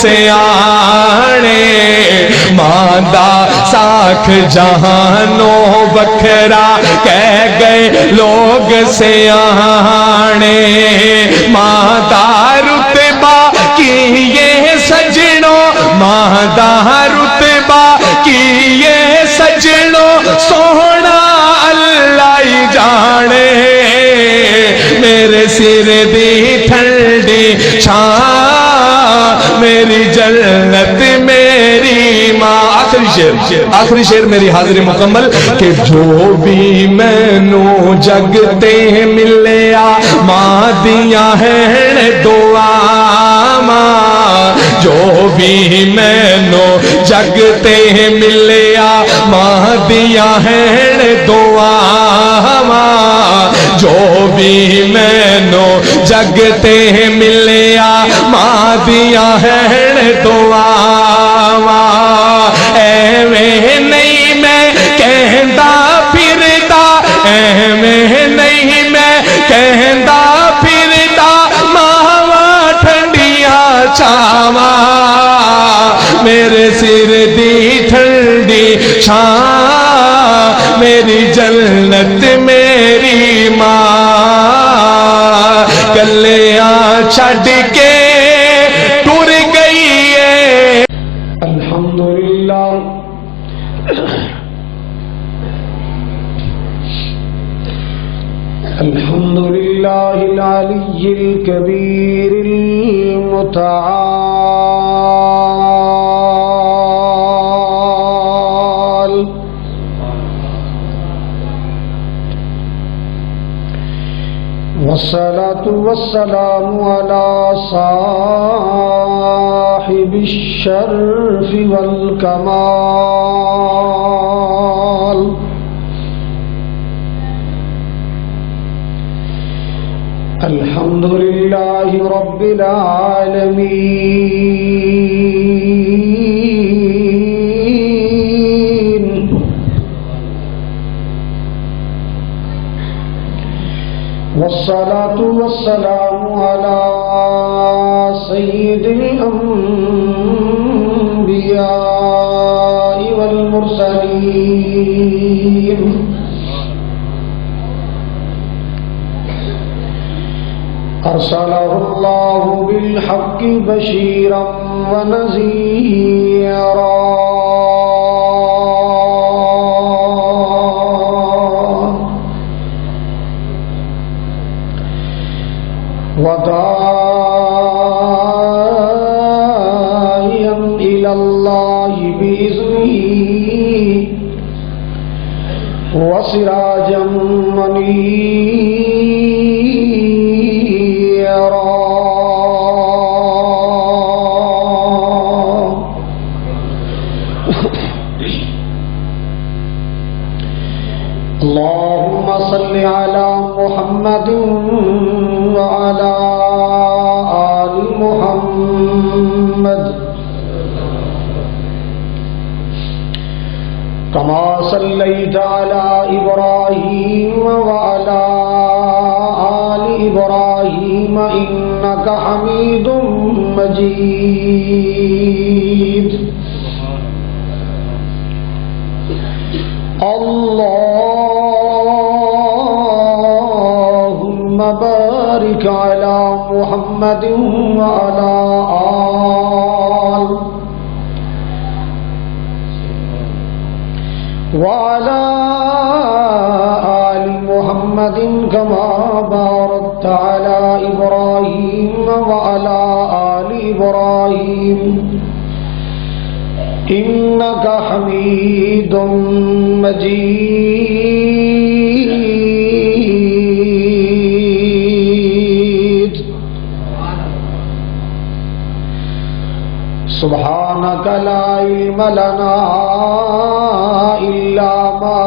سے آنے ماندہ ساکھ جہانوں بکھرا کہہ گئے لوگ سے آنے ماندہ رتبہ کی یہ سجنوں ماندہ رتبہ کی یہ سجنوں سونا اللہ ہی جانے میرے سر دی ٹھنڈی چھاں میری جنت میری ماں آخری شعر میری حاضری مکمل کہ جو بھی مینو جگتے ملیا ماں دیا ہیں دعا ماں جو بھی مینو جگتے ملیا ماں دیا ہیں دعا ماں جو بھی مینو جگتے ملیا ماں دیا ہے دعا ایویں نہیں میں کہندا پھردا ایویں نہیں میں کہندا پھردا ماواں ٹھنڈیاں چھاواں میرے سر دی ٹھنڈی چھاں میری جنت میری ماں کلیاں چھڈ کے ٹر گئی ہے الحمدللہ الحمدللہ العلی الکبیر المتعال والصلاة والسلام على صاحب الشرف والكمال الحمد لله رب العالمين والصلاة والسلام على سيد الأنبياء والمرسلين أرسله الله بالحق بشيرا ونذيرا وداعيا إلى الله بإذنه وسراجا منيرا اللهم صل على محمد وعلى آل محمد كما صليت على إبراهيم وعلى آل إبراهيم إنك حميد مجيد اللهم بارك على محمد وعلى آل محمد كما باركت على إبراهيم وعلى آل إبراهيم إنك حميد مجيد سبحانك لا علم لنا إلا ما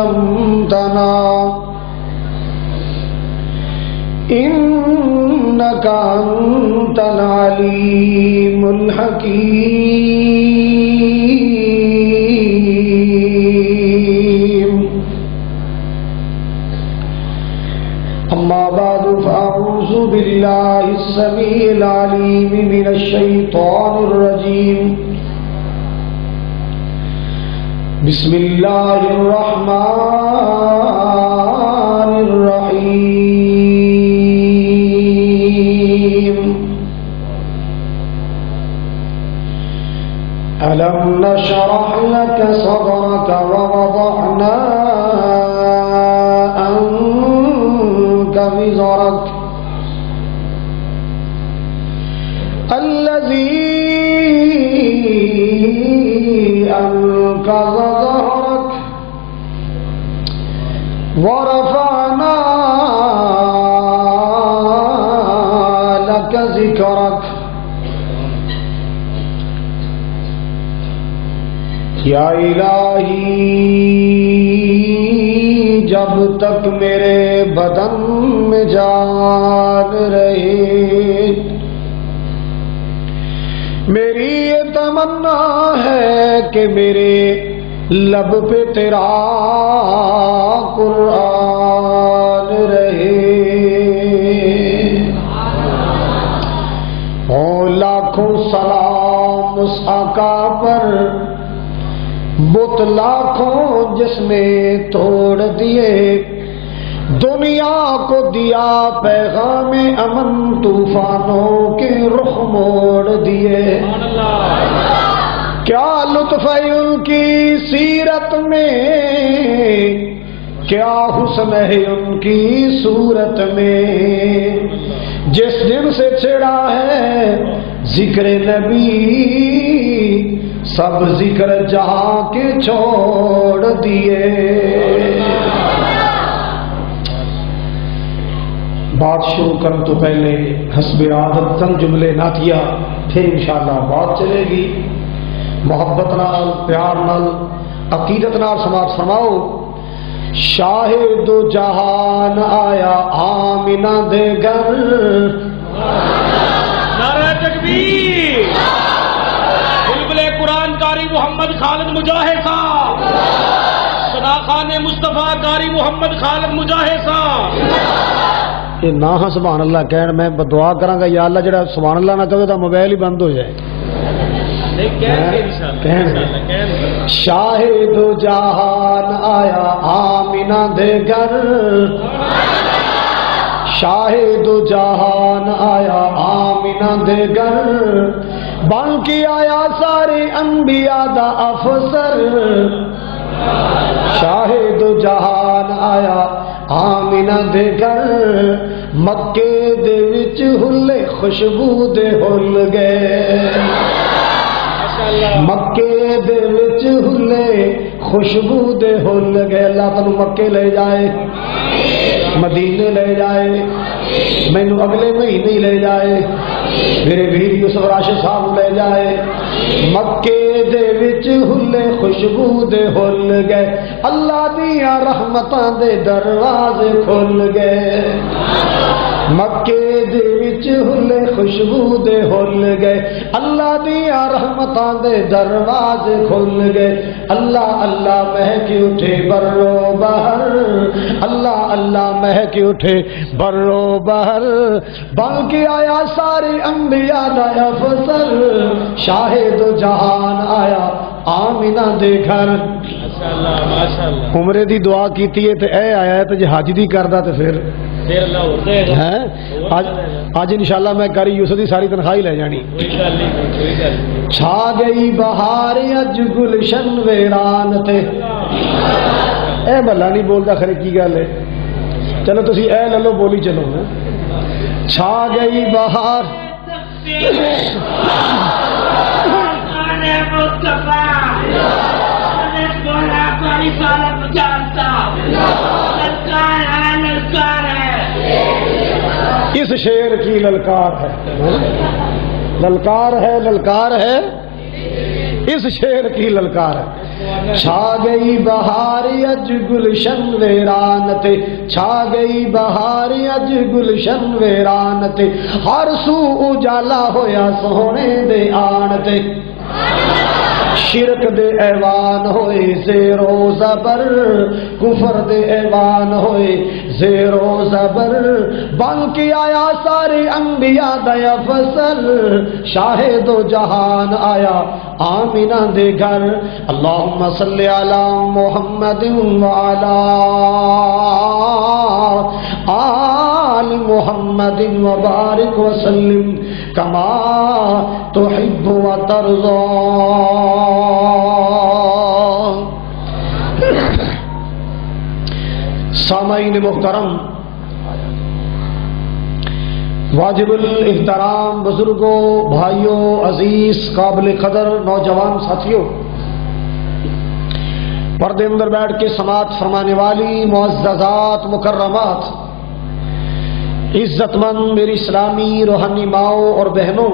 علمتنا إنك أنت العليم الحكيم أما بعد فأعوذ بالله السميع العليم من الشيطان الرجيم بسم الله الرحمن الرحيم ألم نشرح لك صدرك ووضعنا عنك وزرك الذي أنقض ظهرك ورفعنا لك ذكرك یا الہی جب تک میرے بدن میں جان رہے میری یہ تمنا ہے کہ میرے لب پہ تیرا قرآن رہے او لاکھوں سلام اس آقا پر بت لاکھوں جس نے توڑ دیے دنیا کو دیا پیغام امن طوفانوں کے رخ موڑ دیے کیا لطف ہے ان کی سیرت میں کیا حسن ہے ان کی صورت میں جس دن سے چھڑا ہے ذکر نبی سب ذکر جہاں کے چھوڑ دیے بات شروع کرنے تو پہلے حسب عادت چند جملے نعتیہ پھر انشاءاللہ بات چلے گی محبت نال پیار نال عقیدت نال سماعت فرماؤ شاہ دو جہان آیا آمینہ دے گھر نعرہ تکبیر قرآن کاری محمد خالد مجاہد صاحب ثنا خان مصطفیٰ کاری محمد خالد مجاہد صاحب یہ نہ ہاں سبحان اللہ کہن میں دعا کراں گا یا اللہ جڑا سبحان اللہ نہ کہے تو موبائل ہی بند ہو جائے شاہد جہان آیا آمینہ دے گھر شاہد جہان آیا آمینہ دے گھر بن کی آیا سارے انبیاء دا افسر شاہد جہان آیا آمینہ دے گھر مکے دے وچ ہلے خوشبو دے ہل گئے مکے دے وچ ہلے خوشبو دے ہل گئے اللہ تعالی مکے لے جائے مدینے لے جائے مینو اگلے مہینے لے جائے میرے ویر یوسف راشد صاحب لے جائے مکے دے وچ ہلے خوشبو دے ہل گئے اللہ دیاں رحمتاں دے دروازے کھل گئے مکے دے وچ ہلے خوشبو دے ہل گئے اللہ دیاں رحمتاں دے دروازے کھل گئے اللہ اللہ مہک اٹھے برو بہر اللہ اللہ مہک اٹھے برو بہر بن کے آیا سارے انبیاء دا افسر شاہد جہان آیا آمینہ دے گھر عمرے دی دعا کیتی ہے تے اے آیا ہے تے جے حج دی کردا تے پھر آج انشاءاللہ میں کاری یوسف دی ساری تنخواہ لے جانی چھا گئی بہار اج گلشن ویران تے اے بھلا نہیں بولدا خرے کی گل ہے چلو تسی اے للو بولی چلو چھا گئی بہار اس شیر کی للکار ہے للکار ہے للکار ہے اس شیر کی للکار ہے چھا گئی بہار اج گلشن ویران تے چھا گئی بہار اج گلشن ویران تے ہر سو اجالا ہویا سونے دے آن تے شرک دے ایوان ہوئے زیر و زبر، کفر دے ایوان ہوئے زیر و زبر، بن کے آیا سارے انبیاء دیا فصل، شاہد و جہان آیا آمینہ دے گھر۔ اللہم صلی علی محمد وعلی آل محمد وبارک وسلم کما تحب و ترضا۔ سامعین محترم، واجب الاحترام بزرگوں، بھائیوں، عزیز قابل قدر نوجوان ساتھیوں، پردے اندر بیٹھ کے سماعت فرمانے والی معززات مکرمات، عزت مند میری اسلامی روحانی ماؤں اور بہنوں،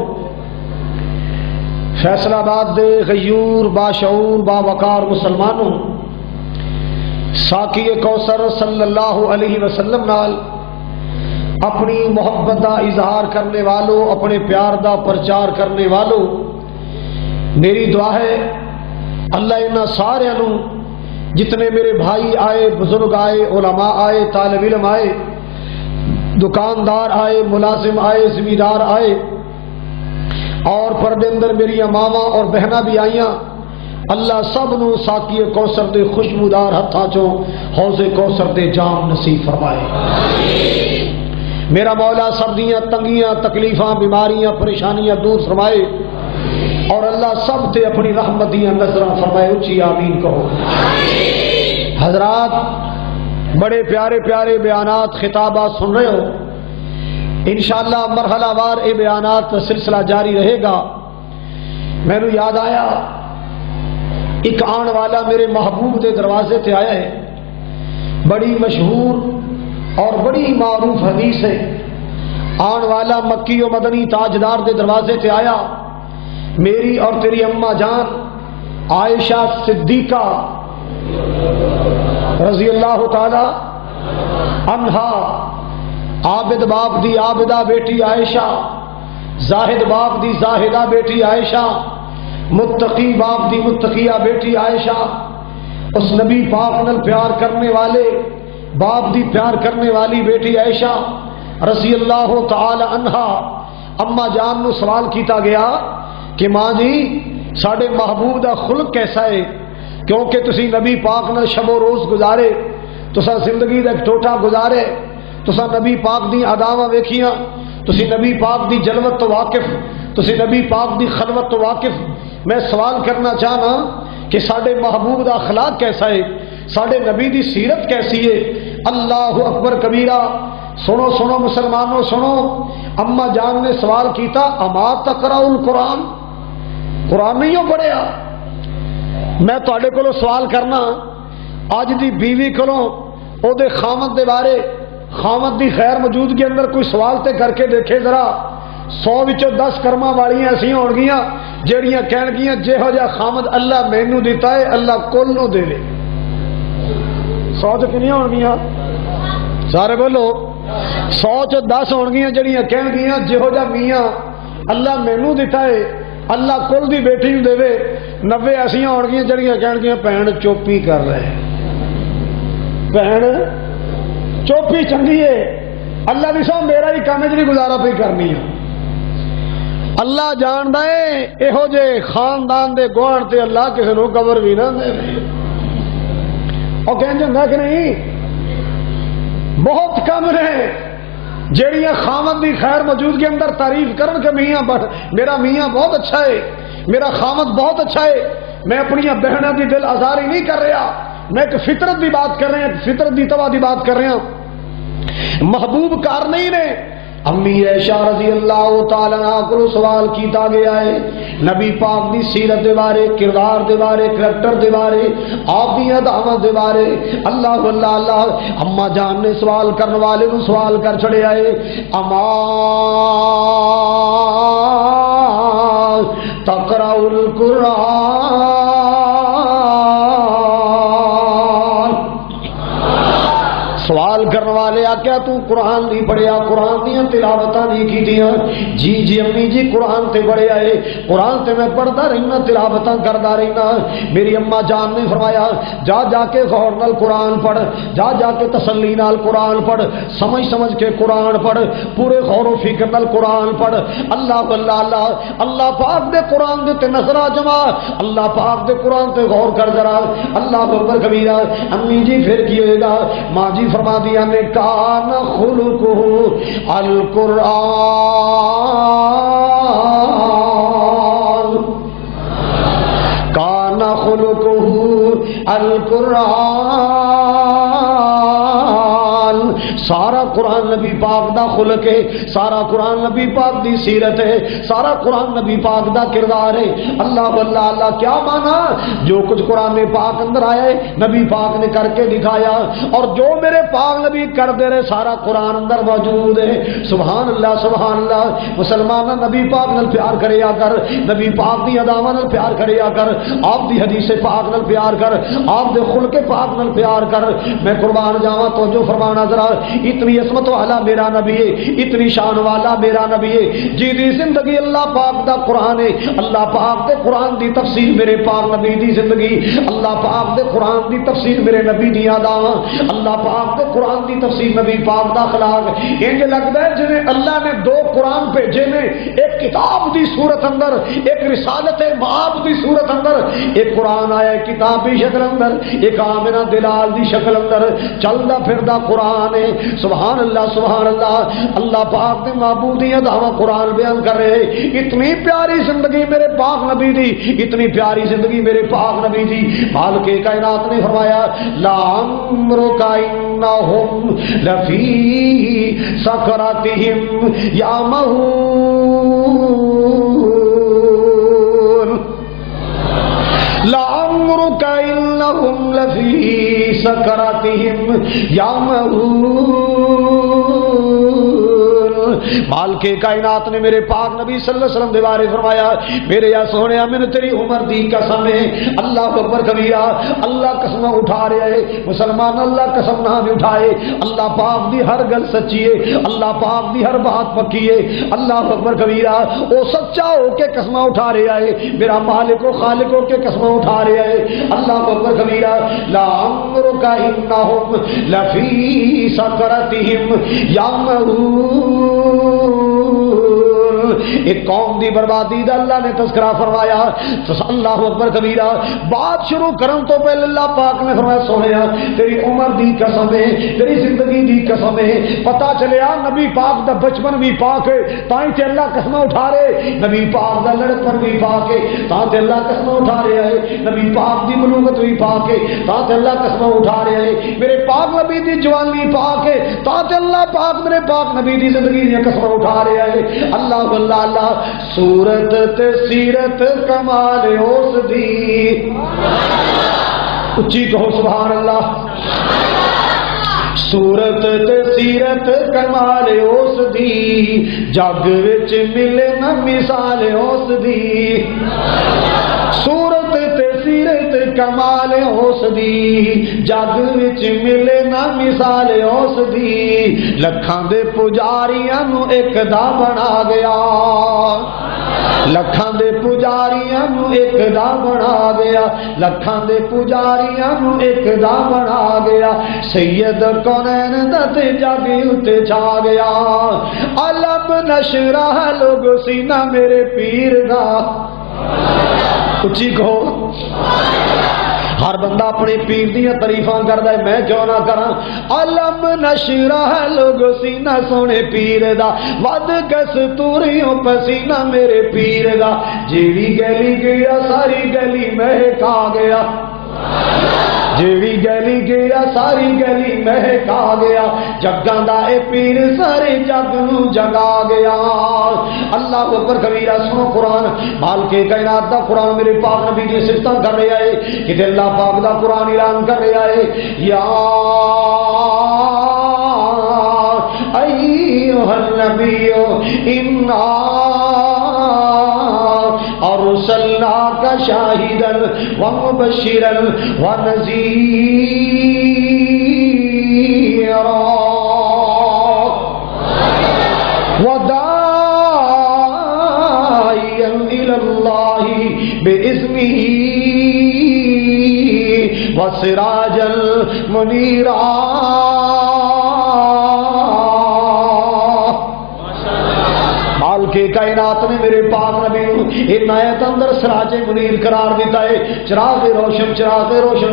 فیصل آباد دے غیور باشعور باوقار مسلمانوں، ساقی کوثر صلی اللہ علیہ وسلم نال اپنی محبت دا اظہار کرنے والوں، اپنے پیار دا پرچار کرنے والوں، میری دعا ہے اللہ انہاں سارے نوں، جتنے میرے بھائی آئے، بزرگ آئے، علماء آئے، طالب علم آئے، دکاندار آئے، ملازم آئے، زمیندار آئے، اور پردے اندر میری ماما اور بہناں بھی آئیاں، اللہ سب نو ساقی کوثر دے خوشبودار ہتھاں چوں حوض کوثر دے جام نصیب فرمائے۔ میرا مولا سب دیاں تنگیاں، تکلیفاں، بیماریاں، پریشانیاں دور فرمائے، اور اللہ سب تے اپنی رحمت دیاں نظراں فرمائے۔ اچھی آمین کہو۔ حضرات، بڑے پیارے پیارے بیانات، خطابات سن رہے ہو، انشاءاللہ مرحلہ وار اے بیانات کا سلسلہ جاری رہے گا۔ میں نے یاد آیا ایک آن والا میرے محبوب دے دروازے تے آیا ہے، بڑی مشہور اور بڑی معروف حدیث ہے۔ آن والا مکی و مدنی تاجدار دے دروازے تے آیا، میری اور تیری اماں جان عائشہ صدیقہ رضی اللہ تعالی عنہا، عابد باپ دی عابدہ بیٹی عائشہ، زاہد باپ دی زاہدہ بیٹی عائشہ، متقی باپ دی متقیہ بیٹی عائشہ، اس نبی پاک نال پیار کرنے والے باپ دی پیار کرنے والی بیٹی عائشہ رضی اللہ تعالی عنہا، اما جان نو سوال کیتا گیا کہ ماں جی ساڈے محبوب دا خلق کیسا ہے، کیونکہ تسی نبی پاک نال شب و روز گزارے، تسا زندگی دا ایک ٹوٹا گزارے، تسا نبی پاک دی اداواں ویکھیاں، تسی نبی پاک دی جلوت تو واقف، تسی نبی پاک دی خلوت تو واقف۔ میں سوال کرنا چاہنا کہ ساڈے محبوب دا اخلاق کیسا ہے، ساڈے نبی دی سیرت کیسی ہے؟ اللہ اکبر کبیرہ۔ سنو سنو مسلمانوں سنو، اما جان نے سوال کیتا اما تقرأ القرآن، قرآن نہیں ہو پڑھیا؟ میں تواڈے کولوں سوال کرنا، اج دی بیوی کولوں او دے خامد دے بارے، خامد دی خیر موجودگی اندر کوئی سوال تے کر کے دیکھے ذرا، 100 وچوں 10 کرما والیاں ایسی ہون گیاں جیڑیاں کہن گیاں جہو جا خامد اللہ مینوں دیتا ہے اللہ کل نو دے دے۔ 100 چ کنیاں ہون گیاں؟ سارے بولو۔ 100 چ 10 ہون گیاں جیڑیاں کہن گیاں جہو جا میاں اللہ مینوں دیتا ہے اللہ کل دی بیٹی نو دے۔ 90 ایسیاں ہون گیاں جیڑیاں کہن گیاں بہن چوپی کر رہے، بہن چوپی چنگی ہے، اللہ دی سو میرا ہی کام ہے جی گزارا پہ کرنی ہے۔ اللہ جاندا ہے یہو جے خاندان دے گوہن تے اللہ کسی نو قبر بھی نہ دے۔ اور کہن چنگا کہ نہیں؟ بہت کم نے جیڑیاں خامد دی خیر موجودگی اندر تعریف کرن کہ میاں میرا میاں بہت اچھا ہے، میرا خامد بہت اچھا ہے۔ میں اپنی بہنوں دی دل آزاری نہیں کر رہا، میں ایک فطرت دی بات کر رہا ہوں، فطرت دی تباہ دی بات کر رہا ہوں۔ محبوب کار نہیں نے امی عائشہ رضی اللہ تعالی عنہ کو سوال کیتا گیا ہے نبی پاک دی سیرت دے بارے، کردار دے بارے، کریکٹر دے بارے، آپ دی ادامت دے بارے۔ اللہ اللہ اللہ، اما جان نے سوال کرنے والے نو سوال کر چھڑیا ہے، اما تقرأ القرآن، سوال کرنے والے آ کیا تو قرآن نہیں پڑھیا، قرآن دیا تلاوتاں نہیں کیتیاں؟ جی جی امی جی قرآن تے پڑھیا ہے، قرآن تے میں پڑھدا رہنا، تلاوتاں کردا رہنا۔ میری اما جان نے فرمایا جا جا کے غور نال قرآن پڑھ، جا جا کے تسلی نال قرآن پڑھ، سمجھ سمجھ کے قرآن پڑھ، پورے غور و فکر نال قرآن پڑھ۔ اللہ اللہ اللہ اللہ پاک دے قرآن دے تے نظر جما، اللہ پاک دے قرآن تے غور کر ذرا، اللہ اکبر کبیرہ۔ امی جی پھر کی ہوئے گا؟ ماں جی فرما دیا نے کان خلقہ القرآن، کان خلقہ القرآن۔ سارا قرآن نبی پاک دا خلق ہے، سارا قرآن نبی پاک دی سیرت ہے، سارا قرآن نبی پاک دا کردار ہے۔ اللہ اللہ اللہ کیا مانا؟ جو کچھ قرآن پاک اندر آیا ہے نبی پاک نے کر کے دکھایا، اور جو میرے پاک نبی کر دے رہے سارا قرآن اندر موجود ہے۔ سبحان اللہ سبحان اللہ۔ مسلمان نبی پاک نال پیار کرے آ کر، نبی پاک دی اداواں نال پیار کرے آ کر، آپ دی حدیث پاک نال پیار کر، آپ دے خلق پاک نال پیار کر۔ میں قربان جاواں تو جو فرمانا ذرا، اتنی عظمت والا میرا نبی ہے، اتنی شان والا میرا نبی ہے، جی دی زندگی اللہ پاک دا قرآن ہے۔ اللہ پاک دے قرآن دی تفسیر میرے پاک نبی دی زندگی، اللہ پاک دے قرآن دی تفسیر میرے نبی دی اداواں، اللہ پاک دے قرآن دی تفسیر نبی پاک دا اخلاق۔ انج لگدا ہے جویں اللہ نے دو قرآن بھیجے نے، ایک کتاب دی صورت اندر، ایک رسالت مآب دی صورت اندر، ایک قرآن آیا ہے کتاب دی شکل اندر، ایک آمنہ دلال دی شکل اندر، چلدا پھردا قرآن ہے۔ سبحان اللہ سبحان اللہ۔ اللہ پاک دے معبود دی اداواں قرآن بیان کر رہے۔ اتنی پیاری زندگی میرے پاک نبی دی، اتنی پیاری زندگی میرے پاک نبی دی۔ مالک کائنات نے فرمایا لعمرک انہم لفی سکرتہم یعمہون، لعمرک انہم لفی سکرتہم یعمہون۔ مالک کائنات نے میرے پاک نبی صلی اللہ علیہ وسلم دے بارے فرمایا میرے یا سونیا میں نے تیری عمر دی قسم ہے۔ اللہ اکبر کبیرہ۔ اللہ قسم اٹھا رہے ہے مسلمان، اللہ قسم نہ بھی اٹھائے۔ اللہ پاک دی ہر گل سچی ہے، اللہ پاک دی ہر بات پکی ہے۔ اللہ اکبر کبیرہ۔ او سچا ہو کے قسم اٹھا رہا ہے، میرا مالک و خالق ہو کے قسم اٹھا رہا ہے۔ اللہ اکبر کبیرہ۔ لعمرک انہم لفی سکرتہم یعمہون۔ ایک قوم دی بربادی دا اللہ نے تذکرہ فرمایا۔ اللہ اکبر کبیرہ۔ بات شروع کرن تو پہلے اللہ پاک نے فرمایا سونیا تیری عمر دی قسم ہے، تیری زندگی دی قسم ہے۔ پتہ چلیا نبی پاک دا بچپن بھی پاک ہے، تائیں تے اللہ قسم اٹھا رہے۔ نبی پاک دا لڑکپن بھی پاک ہے، تاں تے اللہ قسم اٹھا رہے ہے۔ نبی پاک دی بلوغت بھی پاک ہے، تاں تے اللہ قسم اٹھا رہے ہے۔ میرے پاک نبی دی جوانی پاک ہے، تاں تے اللہ پاک میرے پاک نبی دی زندگی دی قسم اٹھا رہے ہے۔ اللہ اللہ اللہ۔ صورت تے سیرت کمال اس دی، اچھی کہو سبحان اللہ۔ صورت تے سیرت کمال اس دی، جگ وچ ملے نہ مثال اس دی۔ صورت تے سیرت کمال اس دی، جگ وچ ملے نہ مثال اس دی۔ لکھاں دے پجاریاں نو ایک دا بنا گیا، لکھاں دے پجاریاں نو ایک دا بنا گیا، لکھاں دے پجاریاں نو ایک دا بنا گیا۔ سید کونین دا تے جگ اتے چھا گیا، علم نشرہ لوگ سینہ میرے پیر دا۔ اچھی کہو۔ ہر بندہ اپنے پیر دیاں تعریفاں کردا ہے، میں کیوں نہ کراں۔ علم نشرہ لوگ سینہ سونے پیر دا، ود کستوریوں پسینہ میرے پیر دا۔ جیڑی گلی گیا ساری گلی مہکا گیا، جیڑی گلی گیا ساری گلی مہکا گیا۔ جگاں دا اے پیر سارے جگ نو جگا گیا۔ اللہ اکبر کبیرہ۔ سنو قرآن، مالک کائنات دا قرآن میرے پاک نبی دی صفتاں کر رہا ہے کہ اللہ پاک دا قرآن اعلان کر رہا ہے یا ایھا النبی انا ارسلناک شاہدا ومبشرا ونذیرا۔ إلى الله بإذنه وسراجا منيرا. کے کائنات نے میرے پاک نبی ہدایت اندر سراج منیر قرار دیتا ہے. چراغ روشن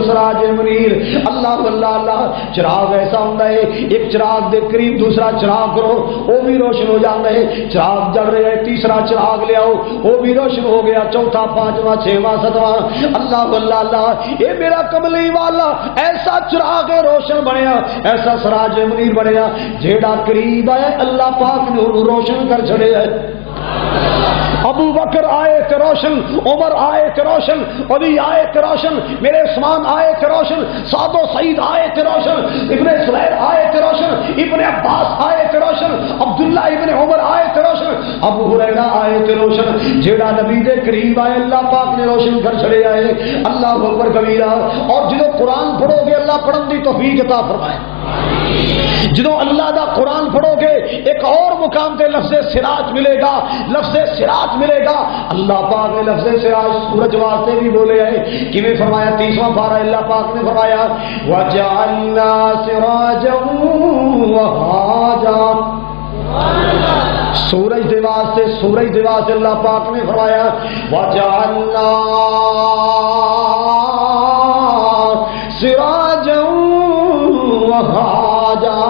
سراج منیر. اللہ اللہ اللہ. چراغ ایسا ہوتا ہے ایک چراغ دے قریب دوسرا چراغ کرو وہ بھی روشن ہو جاتا ہے. چراغ جل رہے ہے تیسرا چراغ لے آؤ وہ بھی روشن ہو گیا. چوتھا پانچواں چھواں ستواں. اللہ اللہ اللہ. یہ میرا کملی والا ایسا چراغ روشن بنیا ایسا سراج منیر بنیا جیڑا قریب ہے اللہ پاک نے انہوں روشن کر چھڑے ہے. ابو بکر آئے تھے روشن, عمر آئے تھے روشن, علی آئے تھے روشن, میرے عثمان آئے تھے روشن, سعد و سعید آئے تھے روشن, ابن زبیر آئے تھے روشن, ابن عباس آئے تھے روشن, عبداللہ ابن عمر آئے تھے روشن, ابو ہریرہ آئے تھے روشن. جیڑا نبی دے قریب آئے اللہ پاک نے روشن کر چھڑے آئے. اللہ اکبر کبیرہ. اور جدو قرآن پڑھو گے اللہ پڑھن دی توفیق عطا فرمائے. جدو اللہ دا قرآن پڑھو گے ایک اور مقام تے لفظ سراج ملے گا. لفظ سراج ملے گا. اللہ پاک نے لفظ سراج سورج واسطے بھی بولے ہیں. کیویں فرمایا 30واں پارہ اللہ پاک نے فرمایا وَجَعَلْنَا سِرَاجًا وَهَّاجًا. سورج دے واسطے اللہ پاک نے فرمایا وَجَعَلْنَا سِرَاجًا وَهَّاجًا.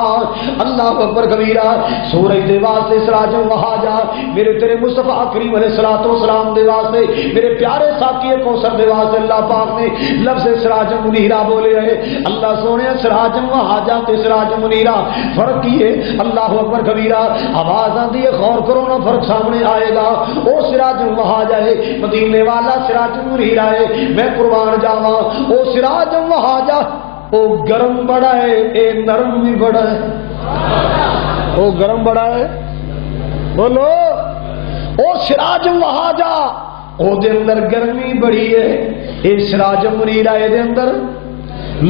اللہ اکبر کبیرہ. سورج دے واسطے سراج وہاجا میرے تیرے مصطفیٰ کریم علیہ الصلوۃ والسلام دے واسطے میرے پیارے ساقی کوثر دے واسطے اللہ پاک نے لفظ سراج منیرہ بولے ہے. اللہ سونے سراج وہاجا تے سراج منیرہ فرق کی ہے. اللہ اکبر کبیرہ. آواز آندی ہے غور کرو نا فرق سامنے آئے گا. وہ سراج وہاجا ہے مدینے والا سراج منیرہ ہے. میں قربان جاواں وہ سراج وہاجا وہ گرم بڑا ہے اے نرم بھی بڑا ہے. وہ گرم بڑا ہے بولو. او سراج وہاجا او دے اندر گرمی بڑی ہے. اے سراج منیرہ اے دے اندر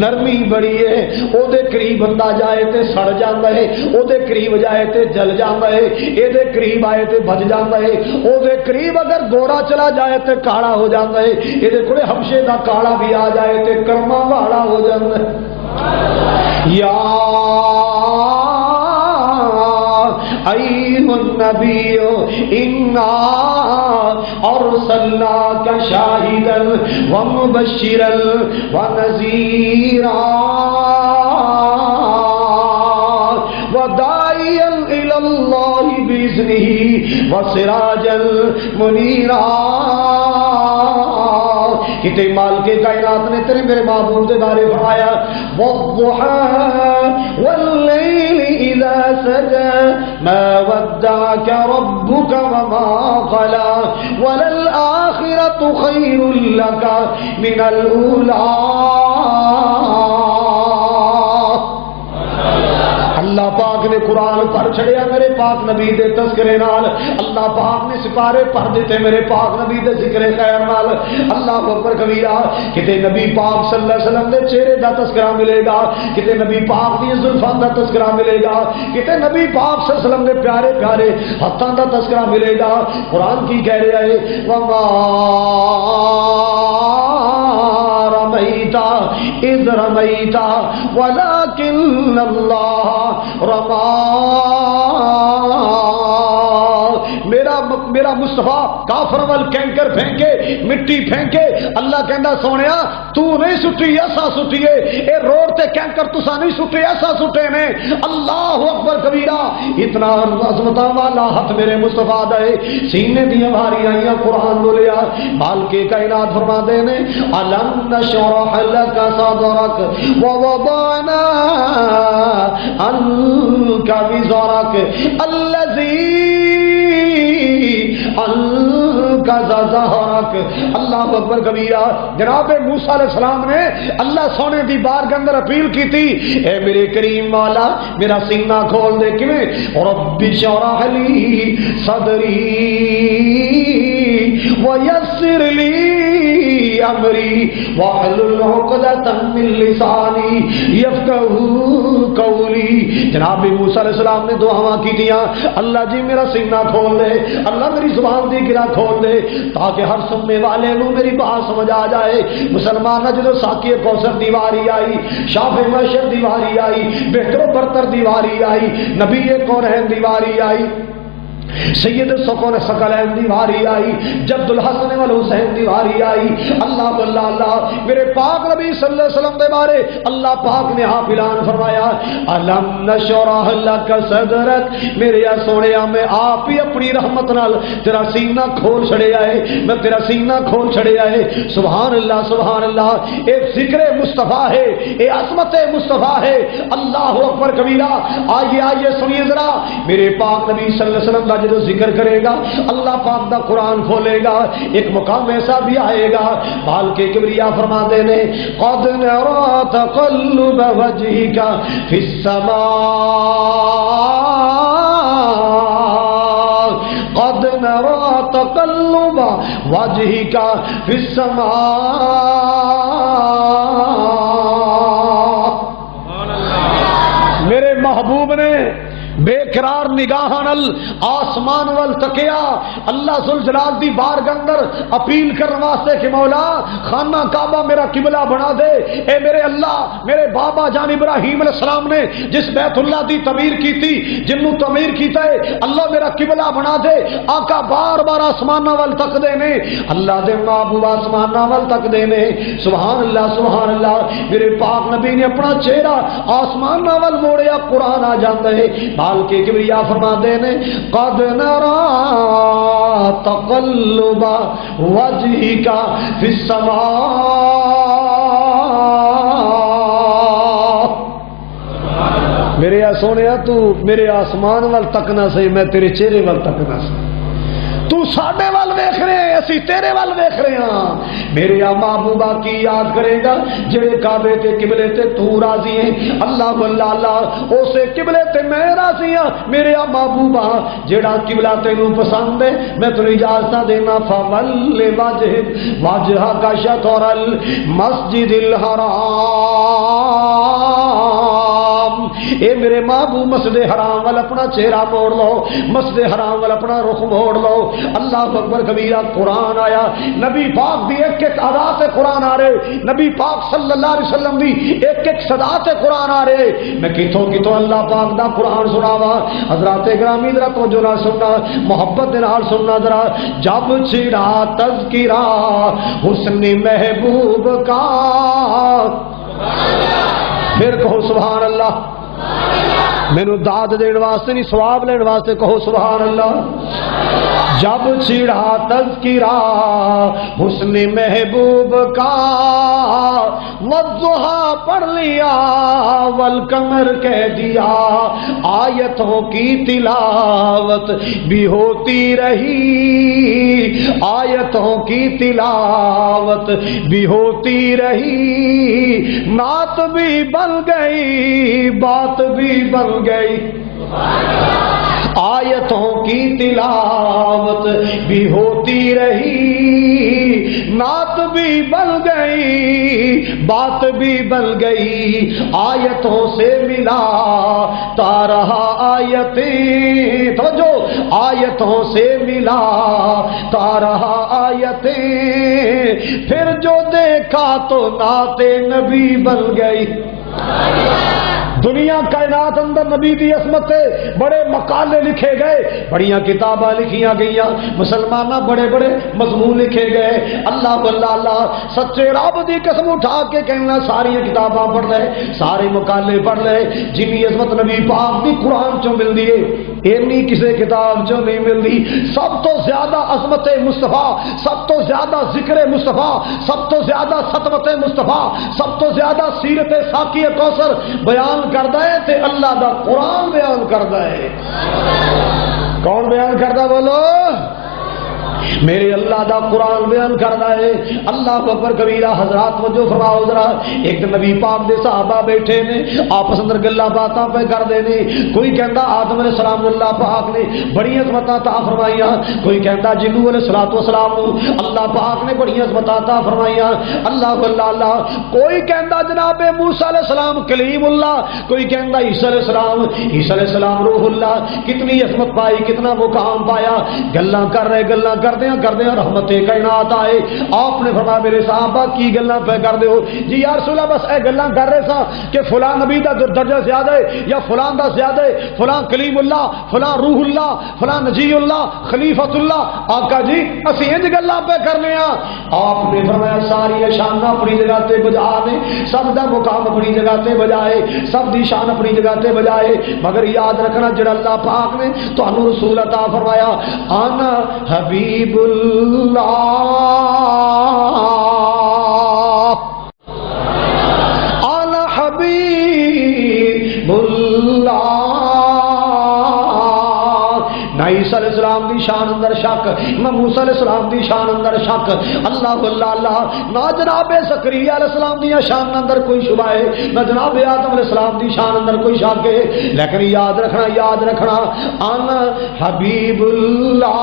نرمی بڑی ہے. او دے قریب بندہ جائے تے سڑ جاندا ہے. او دے قریب جائے تے جل جاندا ہے. اے دے قریب آئے تے بج جاندا ہے. او دے قریب اگر گورا چلا جائے تے کالا ہو جاندا ہے. اے دے کولے حبشے دا کالا بھی آ جائے تے کرما والا ہو جاندا ہے. یا ایھا النبی انا ارسلناک شاہدا ومبشرا ونذیرا وداعیا الی اللہ باذنہ وسراجا منیرا. کتے مال کے کائنات نے تیرے میرے محبوب کے بارے فرمایا وَالضُّحَىٰ وَاللَّيْلِ إِذَا سَجَىٰ مَا وَدَّعَكَ رَبُّكَ وَمَا قَلَىٰ وَلَلْآخِرَةُ خَيْرٌ لَكَ مِنَ الْأُولَىٰ. اللہ پاک نے قرآن پڑھ چھڑیا میرے پاک نبی دے تذکرے نال. اللہ پاک نے سپارے پڑھ دیتے میرے پاک نبی دے ذکر خیر نال. اللہ اکبر کبیرہ. کتے نبی پاک صلی اللہ علیہ وسلم دے چہرے دا تذکرہ ملے گا. کتے نبی پاک دی زلفاں دا تذکرہ ملے گا. کتے نبی پاک صلی اللہ علیہ وسلم دے پیارے پیارے ہاتھاں دا تذکرہ ملے گا. قرآن کی کہہ رہا ہے وما رمیت اذ رمیت ولکن اللہ رما. میرا مصطفیٰ کافر وال کینکر پھینکے مٹی پھینکے. اللہ کہندا سونیا تو نہیں سٹی ایسا سٹیے. اے روڈ تے کینکر تسا نہیں سٹے ایسا سٹے نے. اللہ اکبر کبیرہ. اتنا عظمتاں والا ہاتھ میرے مصطفیٰ دا ہے. سینے دی ہماری آئیاں قرآن بولیا. مال کے کائنات فرماتے نے الم نشرح لك صدرك ووضعنا عنك وزرك الذي ظہرک. اللہ اکبر کبیرہ. جناب موسیٰ علیہ السلام نے اللہ سونے دی بارگاہ اندر اپیل کی تھی اے میرے کریم والا میرا سینہ کھول دے. کیویں رب اشرح لی صدری ویسر لی امری واحلل عقدۃ من لسانی یفقهوا قولی. جناب موسیٰ علیہ السلام نے دعا کی دیا اللہ جی میرا سینہ کھول دے, اللہ میری زبان دی گرا کھول دے تاکہ ہر سننے والے نو میری بات سمجھ آ جائے. مسلمان جدو ساقی کوثر دیواری آئی, شافع محشر دیواری آئی, بہتر و برتر دیواری آئی, نبی کونین دیواری آئی, سید السکون ثقلین دیواری آئی, جد الحسن والحسین دیواری آئی. اللہ باللہ اللہ میرے پاک نبی صلی اللہ علیہ وسلم دے بارے اللہ پاک نے آپ اعلان فرمایا الم نشرح لک صدرک. میرے سونیا میں آپ ہی اپنی رحمت نال تیرا سینہ کھول چھڑے آئے, میں تیرا سینہ کھول چھڑے آئے. سبحان اللہ سبحان اللہ. ایک ذکر مصطفیٰ ہے, اے عظمت مصطفیٰ ہے. اللہ اکبر کبیرہ. آئیے آئیے سنیے ذرا میرے پاک نبی صلی اللہ علیہ وسلم کا جو ذکر کرے گا اللہ پاک دا قرآن کھولے گا ایک مقام ایسا بھی آئے گا بال کے کبریا فرما دینے قد نرى تقلب وجهك في السماء قد نرى تقلب وجهك في السماء. میرے محبوب نے بے قرار نگاہ نل آسمان وال تکیا اللہ ذوالجلال دی بارگاہ اندر اپیل کرنے واسطے کہ مولا خانہ کعبہ میرا قبلہ بنا دے. اے میرے اللہ میرے بابا جان ابراہیم علیہ السلام نے جس بیت اللہ دی تعمیر کی تھی جنوں تعمیر کیتا ہے اللہ میرا قبلہ بنا دے. آقا بار بار آسماناں وال تک دے نے, اللہ دے محبوب آسماناں وال تک دے نے. سبحان اللہ سبحان اللہ. میرے پاک نبی نے اپنا چہرہ آسماناں وال موڑیا قرآن آ جاندا ہے بال کے کبریا فرما دینے قد نرى تقلب وجهك في السماء. میرے سونیا تو میرے آسمان وال تکنا سے میں تیرے چہرے وال تکنا سے. تو ساڈے وال ویکھ رہے ہیں اسی تیرے وال ویکھ رہے ہاں. میرے محبوبہ کی یاد کرے گا جڑے کعبے تے قبلے تے تو راضی ہیں اللہ واللہ اللہ اسے قبلے تے میں راضی ہاں. میرے محبوبہ جڑا قبلہ تینوں پسند ہے میں تینوں اجازت دینا فول وجہک شطر المسجد الحرام. اے میرے محبوب مسجد حرام وال اپنا چہرہ موڑ لو, مسجد حرام وال اپنا رخ موڑ لو. اللہ اکبر کبیرہ. قرآن آیا نبی پاک دی ایک ایک ادا سے قرآن آ رہے, نبی پاک صلی اللہ علیہ وسلم دی ایک ایک صدا سے قرآن آ رہے. میں کتوں کتوں اللہ پاک دا قرآن سناوا. حضرات گرامی ذرا توجہ نال سننا, محبت دے نال سننا ذرا. جب چھڑا تذکرہ حسن محبوب کا پھر کہو سبحان اللہ. مینوں داد دین واسطے نہیں ثواب لین واسطے کہو سبحان اللہ. جب چھڑا تذکرہ حسن محبوب کا والضحیٰ پڑھ لیا والقمر کہہ دیا آیتوں کی تلاوت بھی ہوتی رہی, آیتوں کی تلاوت بھی ہوتی رہی. نعت بھی بن گئی بات بھی بن گئی, آیتوں کی تلاوت بھی ہوتی رہی. نعت بھی بن گئی بات بھی بن گئی. آیتوں سے ملا تا رہا آیتیں, توجہ, آیتوں سے ملا تا رہا آیتیں. پھر جو دیکھا تو نعت نبی بن گئی. دنیا کائنات اندر نبی دی عظمت بڑے مقالے لکھے گئے, بڑیاں کتاباں لکھیاں گئیاں, مسلمانہ بڑے بڑے مضمون لکھے گئے. اللہ واللہ اللہ سچے رب دی قسم اٹھا کے کہنا ساری کتاباں پڑھ لے, سارے مقالے پڑھ لے. جنی عظمت نبی پاک دی قرآن چوں ملدی ہے اینی کسے کتاب چوں نہیں ملدی. سب تو زیادہ عظمت مصطفیٰ, سب تو زیادہ ذکر مصطفیٰ, سب تو زیادہ سطوت مصطفیٰ, سب تو زیادہ سیرت ساقی کوثر بیان کردا ہے تے اللہ دا قرآن بیان کردا ہے. کون بیان کردا بولو؟ میرے اللہ دا قرآن بیان کردا ہے اللہ اکبر کبیرہ حضرات توجہ فرماؤ ذرا ایک دن نبی پاک دے صحابہ بیٹھے نے آپس اندر گلاں باتاں پہ کردے نے کوئی کہندا آدم علیہ السلام اللہ پاک نے بڑی عظمتاں عطا فرمائیاں کوئی کہندا جنو علیہ السلام نو اللہ پاک نے بڑی عظمتاں عطا فرمائیاں اللہ اللہ اللہ کوئی کہندا جناب موسیٰ علیہ السلام کلیم اللہ کوئی کہندا عیسیٰ علیہ السلام روح اللہ کتنی عظمت پائی کتنا مقام پایا گلاں کر رہے گلاں کردے رحمت کائنات آئے آپ نے فرمایا میرے صحابہ کی گلاں پہ کر دے ہو جی یا رسول اللہ بس اے گلاں کر رہے سا کہ فلاں نبی دا درجہ زیادہ ہے یا فلاں دا زیادہ ہے فلاں کلیم اللہ فلاں روح اللہ فلاں نجی اللہ خلیفۃ اللہ آقا جی اسی انج گلاں پہ کرنے ہاں آپ نے فرمایا ساری شان اپنی جگہ تے بجا نے سب دا مقام اپنی جگہ تے بجائے سب دی شان اپنی جگہ تے بجائے مگر یاد رکھنا جڑا اللہ پاک نے تانوں رسول عطا فرمایا انا حبیب اللہ انا حبیب اللہ نہ عیسیٰ علیہ السلام دی شان اندر شک نہ موسیٰ علیہ السلام دی شان اندر شک اللہ اللہ اللہ نہ جناب زکریا علیہ السلام دی شان اندر کوئی شبہ ہے نہ جناب آدم علیہ السلام دی شان اندر کوئی شک ہے لیکن یاد رکھنا انا حبیب اللہ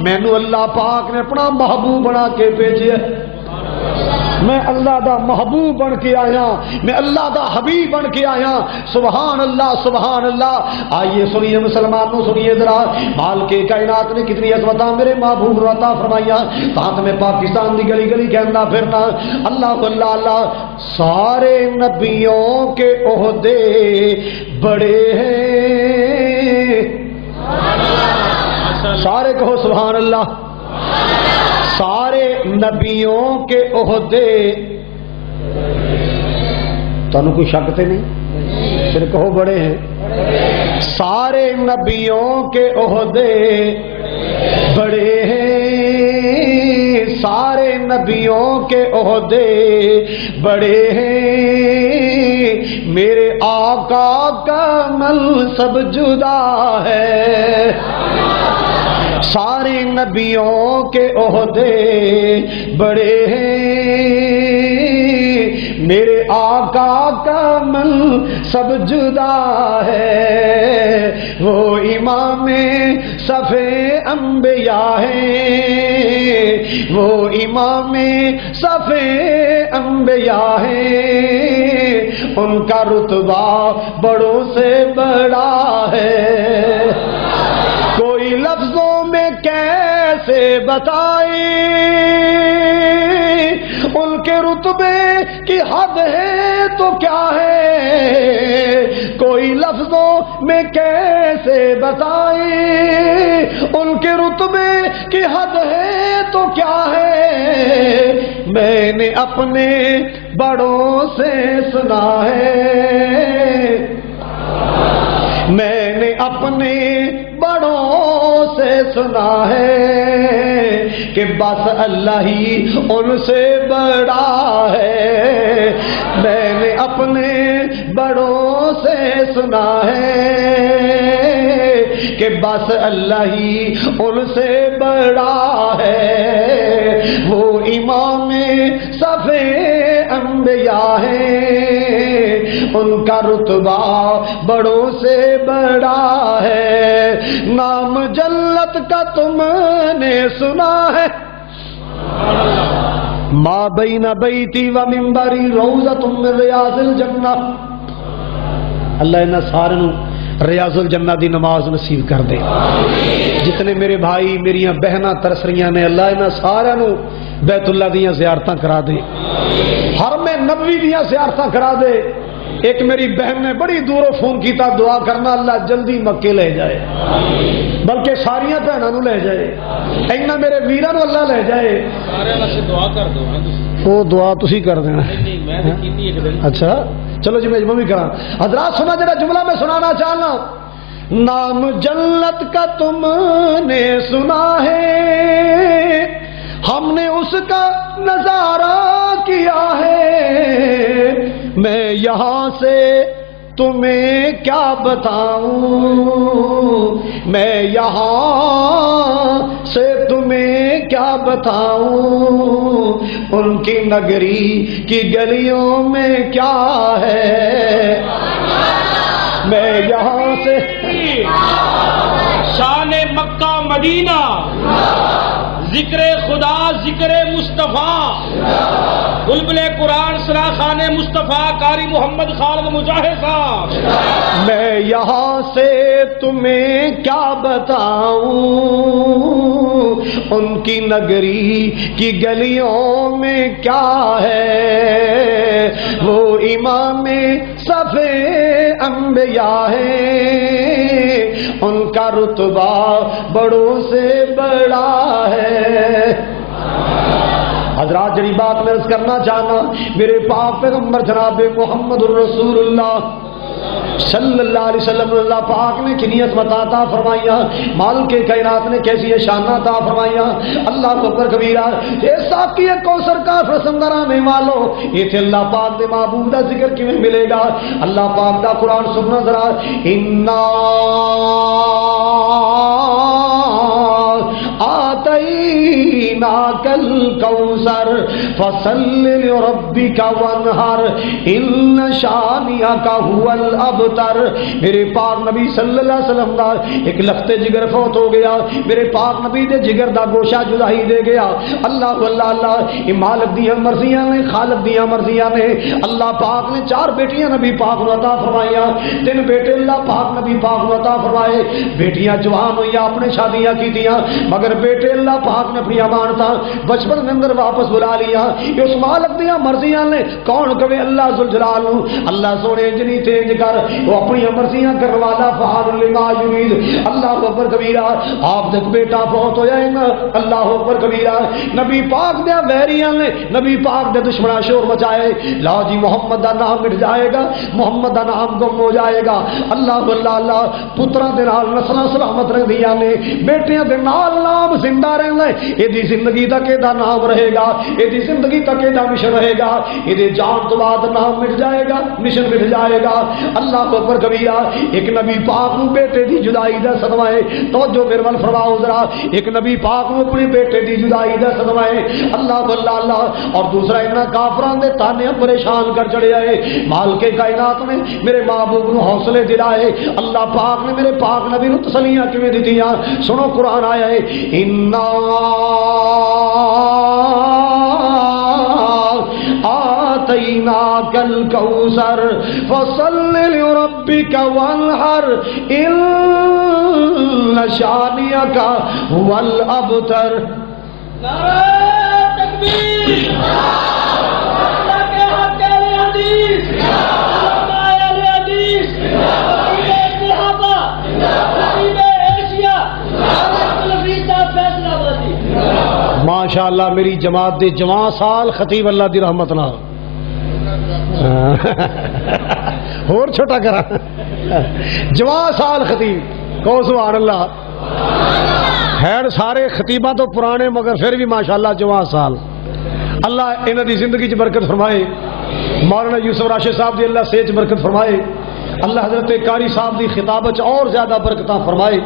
مینوں اللہ پاک نے اپنا محبوب بنا کے بھیجیا میں اللہ دا محبوب بن کے آیا میں اللہ دا حبیب بن کے آیا سبحان اللہ آئیے سنیے مسلمانوں سنیے ذرا مالک کائنات نے کتنی عظمتاں میرے محبوب کو عطا فرمائیاں ساتھ میں پاکستان دی گلی گلی کہنا پھرنا اللہ اللہ سارے نبیوں کے عہدے بڑے ہیں سارے کہو سبحان اللہ سارے نبیوں کے عہدے تانوں کوئی شک تے نہیں پھر کہو بڑے ہیں سارے نبیوں کے عہدے بڑے ہیں سارے نبیوں کے عہدے بڑے ہیں میرے آقا کا منصب جدا ہے سارے نبیوں کے عہدے بڑے ہیں میرے آقا کا منصب جدا ہے وہ امام صفِ انبیاء ہیں وہ امام صفِ انبیاء ہیں ان کا رتبہ بڑوں سے بڑا ہے کوئی لفظوں میں کیسے بتائے ان کے رتبے کی حد ہے تو کیا ہے کوئی لفظوں میں کیسے بتائے ان کے رتبے کی حد ہے تو کیا ہے میں نے اپنے بڑوں سے سنا ہے میں نے اپنے بڑوں سے سنا ہے کہ بس اللہ ہی ان سے بڑا ہے میں نے اپنے بڑوں سے سنا ہے کہ بس اللہ ہی ان سے بڑا ہے وہ امام صفِ انبیاء ہیں ان کا رتبہ بڑوں سے بڑا ہے نام جنت کا تم نے سنا ہے ما بین بیتی و منبری روضۃ من ریاض الجنہ اللہ انہاں سارے ریاض الجنہ دی نماز نصیب کر دے جتنے میرے بھائی میریاں بہناں ترس رہیاں نے اللہ انہاں سارے بیت اللہ دیاں زیارتاں کرا دے حرم نبوی دیاں زیارتاں کرا دے ایک میری بہن نے بڑی دوروں فون کیتا دعا کرنا اللہ جلدی مکے لے جائے بلکہ ساریاں بہنوں لے جائے اینا میرے ویراں نو اللہ لے جائے سارے اللہ سے دعا کر دو وہ دعا تسی کر دینا اچھا چلو جی میں بھی کراں حضرات سنا جڑا جملہ میں سنانا چاہنا نام جنت کا تم نے سنا ہے ہم نے اس کا نظارہ کیا ہے میں یہاں سے تمہیں کیا بتاؤں میں یہاں سے تمہیں کیا بتاؤں ان کی نگری کی گلیوں میں کیا ہے، میں یہاں سے شان مکہ مدینہ، ذکر خدا ذکر مصطفیٰ، بلبل قرآن سنا خان مصطفیٰ قاری محمد خالد مجاہد صاحب۔ میں یہاں سے تمہیں کیا بتاؤں ان کی نگری کی گلیوں میں کیا ہے، وہ امام صفِ انبیاء ہے، ان کا رتبہ بڑوں سے بڑا ہے۔ حضرات جڑی بات میں عرض کرنا چاہنا، میرے پاک پیغمبر جناب محمد الرسول اللہ صلی اللہ علیہ وسلم، اللہ پاک نے کنی عظمت عطا فرمائیاں، مالک کائنات نے کیسی شان عطا فرمائیاں، اللہ اکبر کبیرہ۔ اے ساقی کوثر کا فرسندرانے والو، یہ تھے اللہ پاک دے معبود دا ذکر کیویں ملے گا؟ اللہ پاک دا قرآن سننا ذرا، انا آتیناک الکوثر فصل لربک وانحر ان شانئک هو الابتر۔ میرے پاک نبی صلی اللہ علیہ وسلم دا ایک لخت جگر فوت ہو گیا، میرے پاک نبی دے جگر دا گوشہ جدائی دے گیا۔ اللہ اللہ اللہ، یہ مالک دیاں مرضیاں نے، خالق دیاں مرضیاں نے۔ اللہ پاک نے 4 بیٹیاں نبی پاک نو عطا فرمائیاں، 3 بیٹے اللہ پاک نبی پاک نو عطا فرمائے۔ بیٹیاں جوان ہوئی اپنے شادیاں کیتیاں، مگر بیٹے اللہ پاک نے اپنی امانتاں بچپن کے اندر واپس بلا لیا۔ اس مالک دیاں مرضیاں نے، کون کہے اللہ ذوالجلال، اللہ سونے جنی تیج کر، وہ اپنی مرضیاں کرنے والا فعال لما یرید۔ اللہ اکبر کبیرہ، آپ دیکھ بیٹا فوت ہو جائے نا، اللہ اکبر کبیرہ، نبی پاک دے ویریاں نے، نبی پاک دے دشمنا شور مچائے، لا جی محمد دا نام مٹ جائے گا، محمد دا نام گم ہو جائے گا۔ اللہ اللہ اللہ، پتراں دے نال نسلاں سلامت رہندیاں نے، بیٹیاں دے نال نام زندہ رہنا، ایدی زندگی تک ایدا نام رہے گا، ایدی زندگی تک ایدا مشن رہے گا، ایدے جان تو بعد نام مٹ جائے گا، مشن مٹ جائے گا۔ اللہ اکبر کبیرہ، ایک نبی پاک نو بیٹے دی جدائی دا صدمہ ہے، توجہ میرے ول فرماؤ ذرا، ایک نبی پاک نو اپنے بیٹے دی جدائی دا صدمہ ہے، اللہ اللہ اللہ، اور دوسرا انہاں کافران دے تانے پریشان کر چڑے آئے۔ مالک کائنات نے میرے محبوب نو حوصلے دلائے، اللہ پاک نے میرے پاک نبی نو تسلیاں کیویں دتیاں، سنو قرآن آیا ہے، انا آتیناک الکوثر فصل لربک وانحر ان شانئک هو الابتر۔ نعرہ تکبیر، اللہ کے حق اہل حدیث، علماء اہل حدیث، خطیب صحابہ، خطیب ایشیا، حضرت الفی صاحب فیصلہ آبادی۔ ماشاءاللہ میری جماعت دے جوان سال خطیب اللہ دی رحمت نال اور چھوٹا کرا جوان سال خطیب کو سبحان اللہ، خیر سارے خطیباں تو پرانے مگر پھر بھی ماشاءاللہ جوان سال۔ اللہ انہاں دی زندگی چ برکت فرمائے، مولانا یوسف راشد صاحب دی اللہ صحت برکت فرمائے، اللہ حضرت قاری صاحب دی خطابت اور زیادہ برکتاں فرمائے۔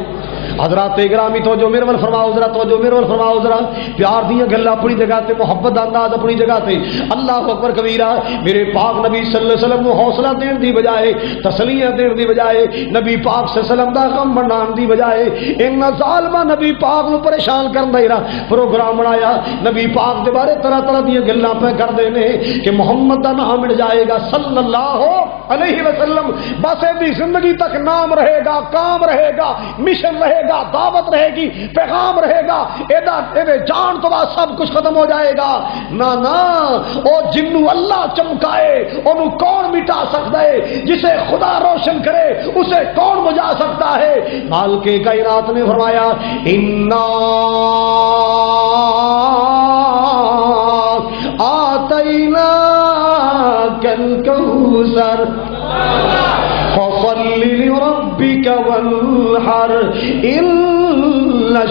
حضرات گرامی توجہ میرے ول فرماؤ ذرا، توجہ میرے ول فرماؤ ذرا، پیار دیاں گلاں اپنی جگہ تے، محبت دا انداز اپنی جگہ تے، اللہ اکبر کبیرہ۔ میرے پاک نبی صلی اللہ علیہ وسلم کو حوصلہ دین دی بجائے، تسلیاں دین دی بجائے، نبی پاک صلی اللہ علیہ وسلم دا غم بنان دی بجائے ان ظالمہ نبی پاک نو پریشان کرن دا پروگرام بنایا۔ نبی پاک دے بارے طرح طرح دیاں گلاں پہ کر دے نے کہ محمد دا نام مٹ جائے گا صلی اللہ علیہ وسلم، بس دی زندگی تک نام رہے گا، کام رہے گا، مشن رہے گا، دعوت رہے گی، پیغام رہے گا، ایدے جان تو بعد سب کچھ ختم ہو جائے گا۔ نا نا، او جنو اللہ چمکائے انہوں کون مٹا سکتا ہے، جسے خدا روشن کرے اسے کون بجھا سکتا ہے۔ مالک کائنات نے فرمایا انا آتیناک الکوثر فصل لربک وانحر ان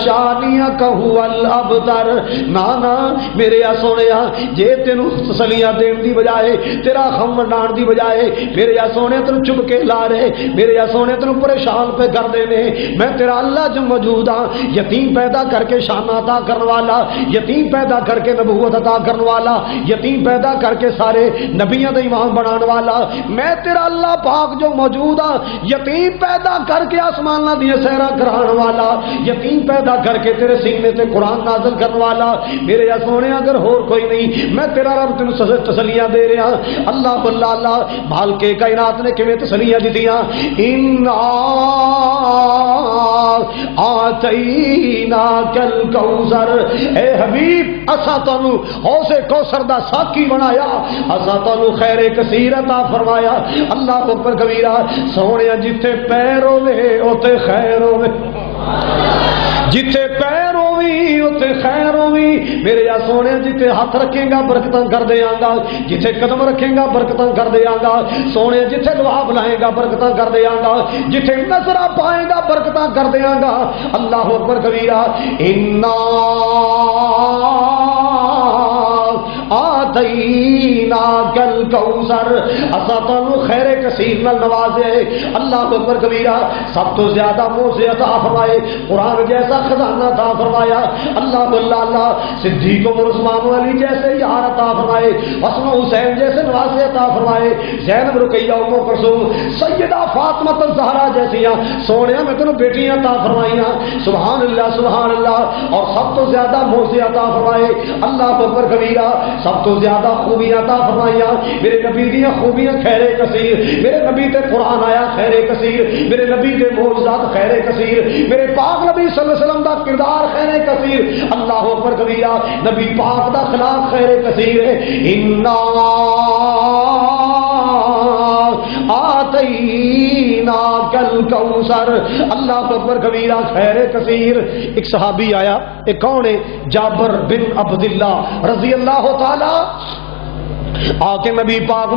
شانئک هو الابتر. نا میرے آ سونیا جے تینوں تسلیاں دین دی بجائے تیرا غم ونڈان دی بجائے میرے آ سونے تینوں چپ کے لا رہے میرے آ سونے تینوں پریشان پہ کر دینے. میں تیرا اللہ جو موجود ہاں یتیم پیدا کر کے شان عطا کرنے والا یتیم پیدا کر کے نبوت عطا کرنے والا یتیم پیدا کر کے سارے نبیوں دا امام بنانے والا میں تیرا اللہ پاک جو موجود ہاں. یتیم پیدا کر کے آسمان دیا سیرا کرانے والا یتیم پیدا کر کے تیرے سینے تے قرآن نازل کرنے والا میرے یا سونے اگر اور کوئی نہیں میں تیرا رب تینوں تسلیاں دے رہا. اللہ اللہ اللہ بھال کے کائنات نے کیویں تسلیاں دتیاں. انا آتیناک الکوثر. اے حبیب اسا تانوں حوض کوثر دا ساقی بنایا اسا تانوں خیر کثیر عطا فرمایا. اللہ اکبر کبیرہ. سونے جتھے پیر ہوے اوتے خیر ہوے جتھے پیر ہووی اوتے خیر ہووی میرے یا سونے جتھے ہاتھ رکھے گا برکتاں کر دیاں گا جتھے قدم رکھے گا برکتاں کر دیاں گا. سونے جتھے دعا بلائے گا برکتاں کر دیاں گا جتھے نظرہ پائے گا برکتاں کر دیاں گا. اللہ اکبر کبیرہ. انا آتیناک الکوثر. اسا تانوں خیر کثیر نال نوازے. اللہ اکبر کبیرہ. سب تو زیادہ موزے عطا فرمائے قرآن جیسا خزانہ عطا فرمایا. اللہ اللہ صدیق عمر عثمان علی جیسے یار عطا فرمائے حسن حسین جیسے نوازے عطا فرمائے زینب رقیہ ام کلثوم سیدہ فاطمہ الزہرا جیسیاں سونے میں تینوں بیٹیاں عطا فرمائیاں. سبحان اللہ سبحان اللہ. اور سب تو زیادہ موزے عطا فرمائے. اللہ اکبر کبیرہ. سب تو زیادہ خوبیاں عطا فرمائیاں میرے نبی دیاں خوبیاں خیر کثیر. میرے نبی تے قرآن آیا خیر کثیر. میرے نبی دے معجزات خیر کثیر. میرے پاک نبی صلی اللہ علیہ وسلم دا کردار خیر کثیر. اللہ اکبر کبیرہ. نبی پاک دا خلاف خیر کثیر ہے. انا آتیناک الکوثر. اللہ اکبر کبیرہ. خیر کثیر. ایک صحابی آیا. ایک کون ہے؟ جابر بن عبداللہ رضی اللہ تعالی آ کے نبی پاک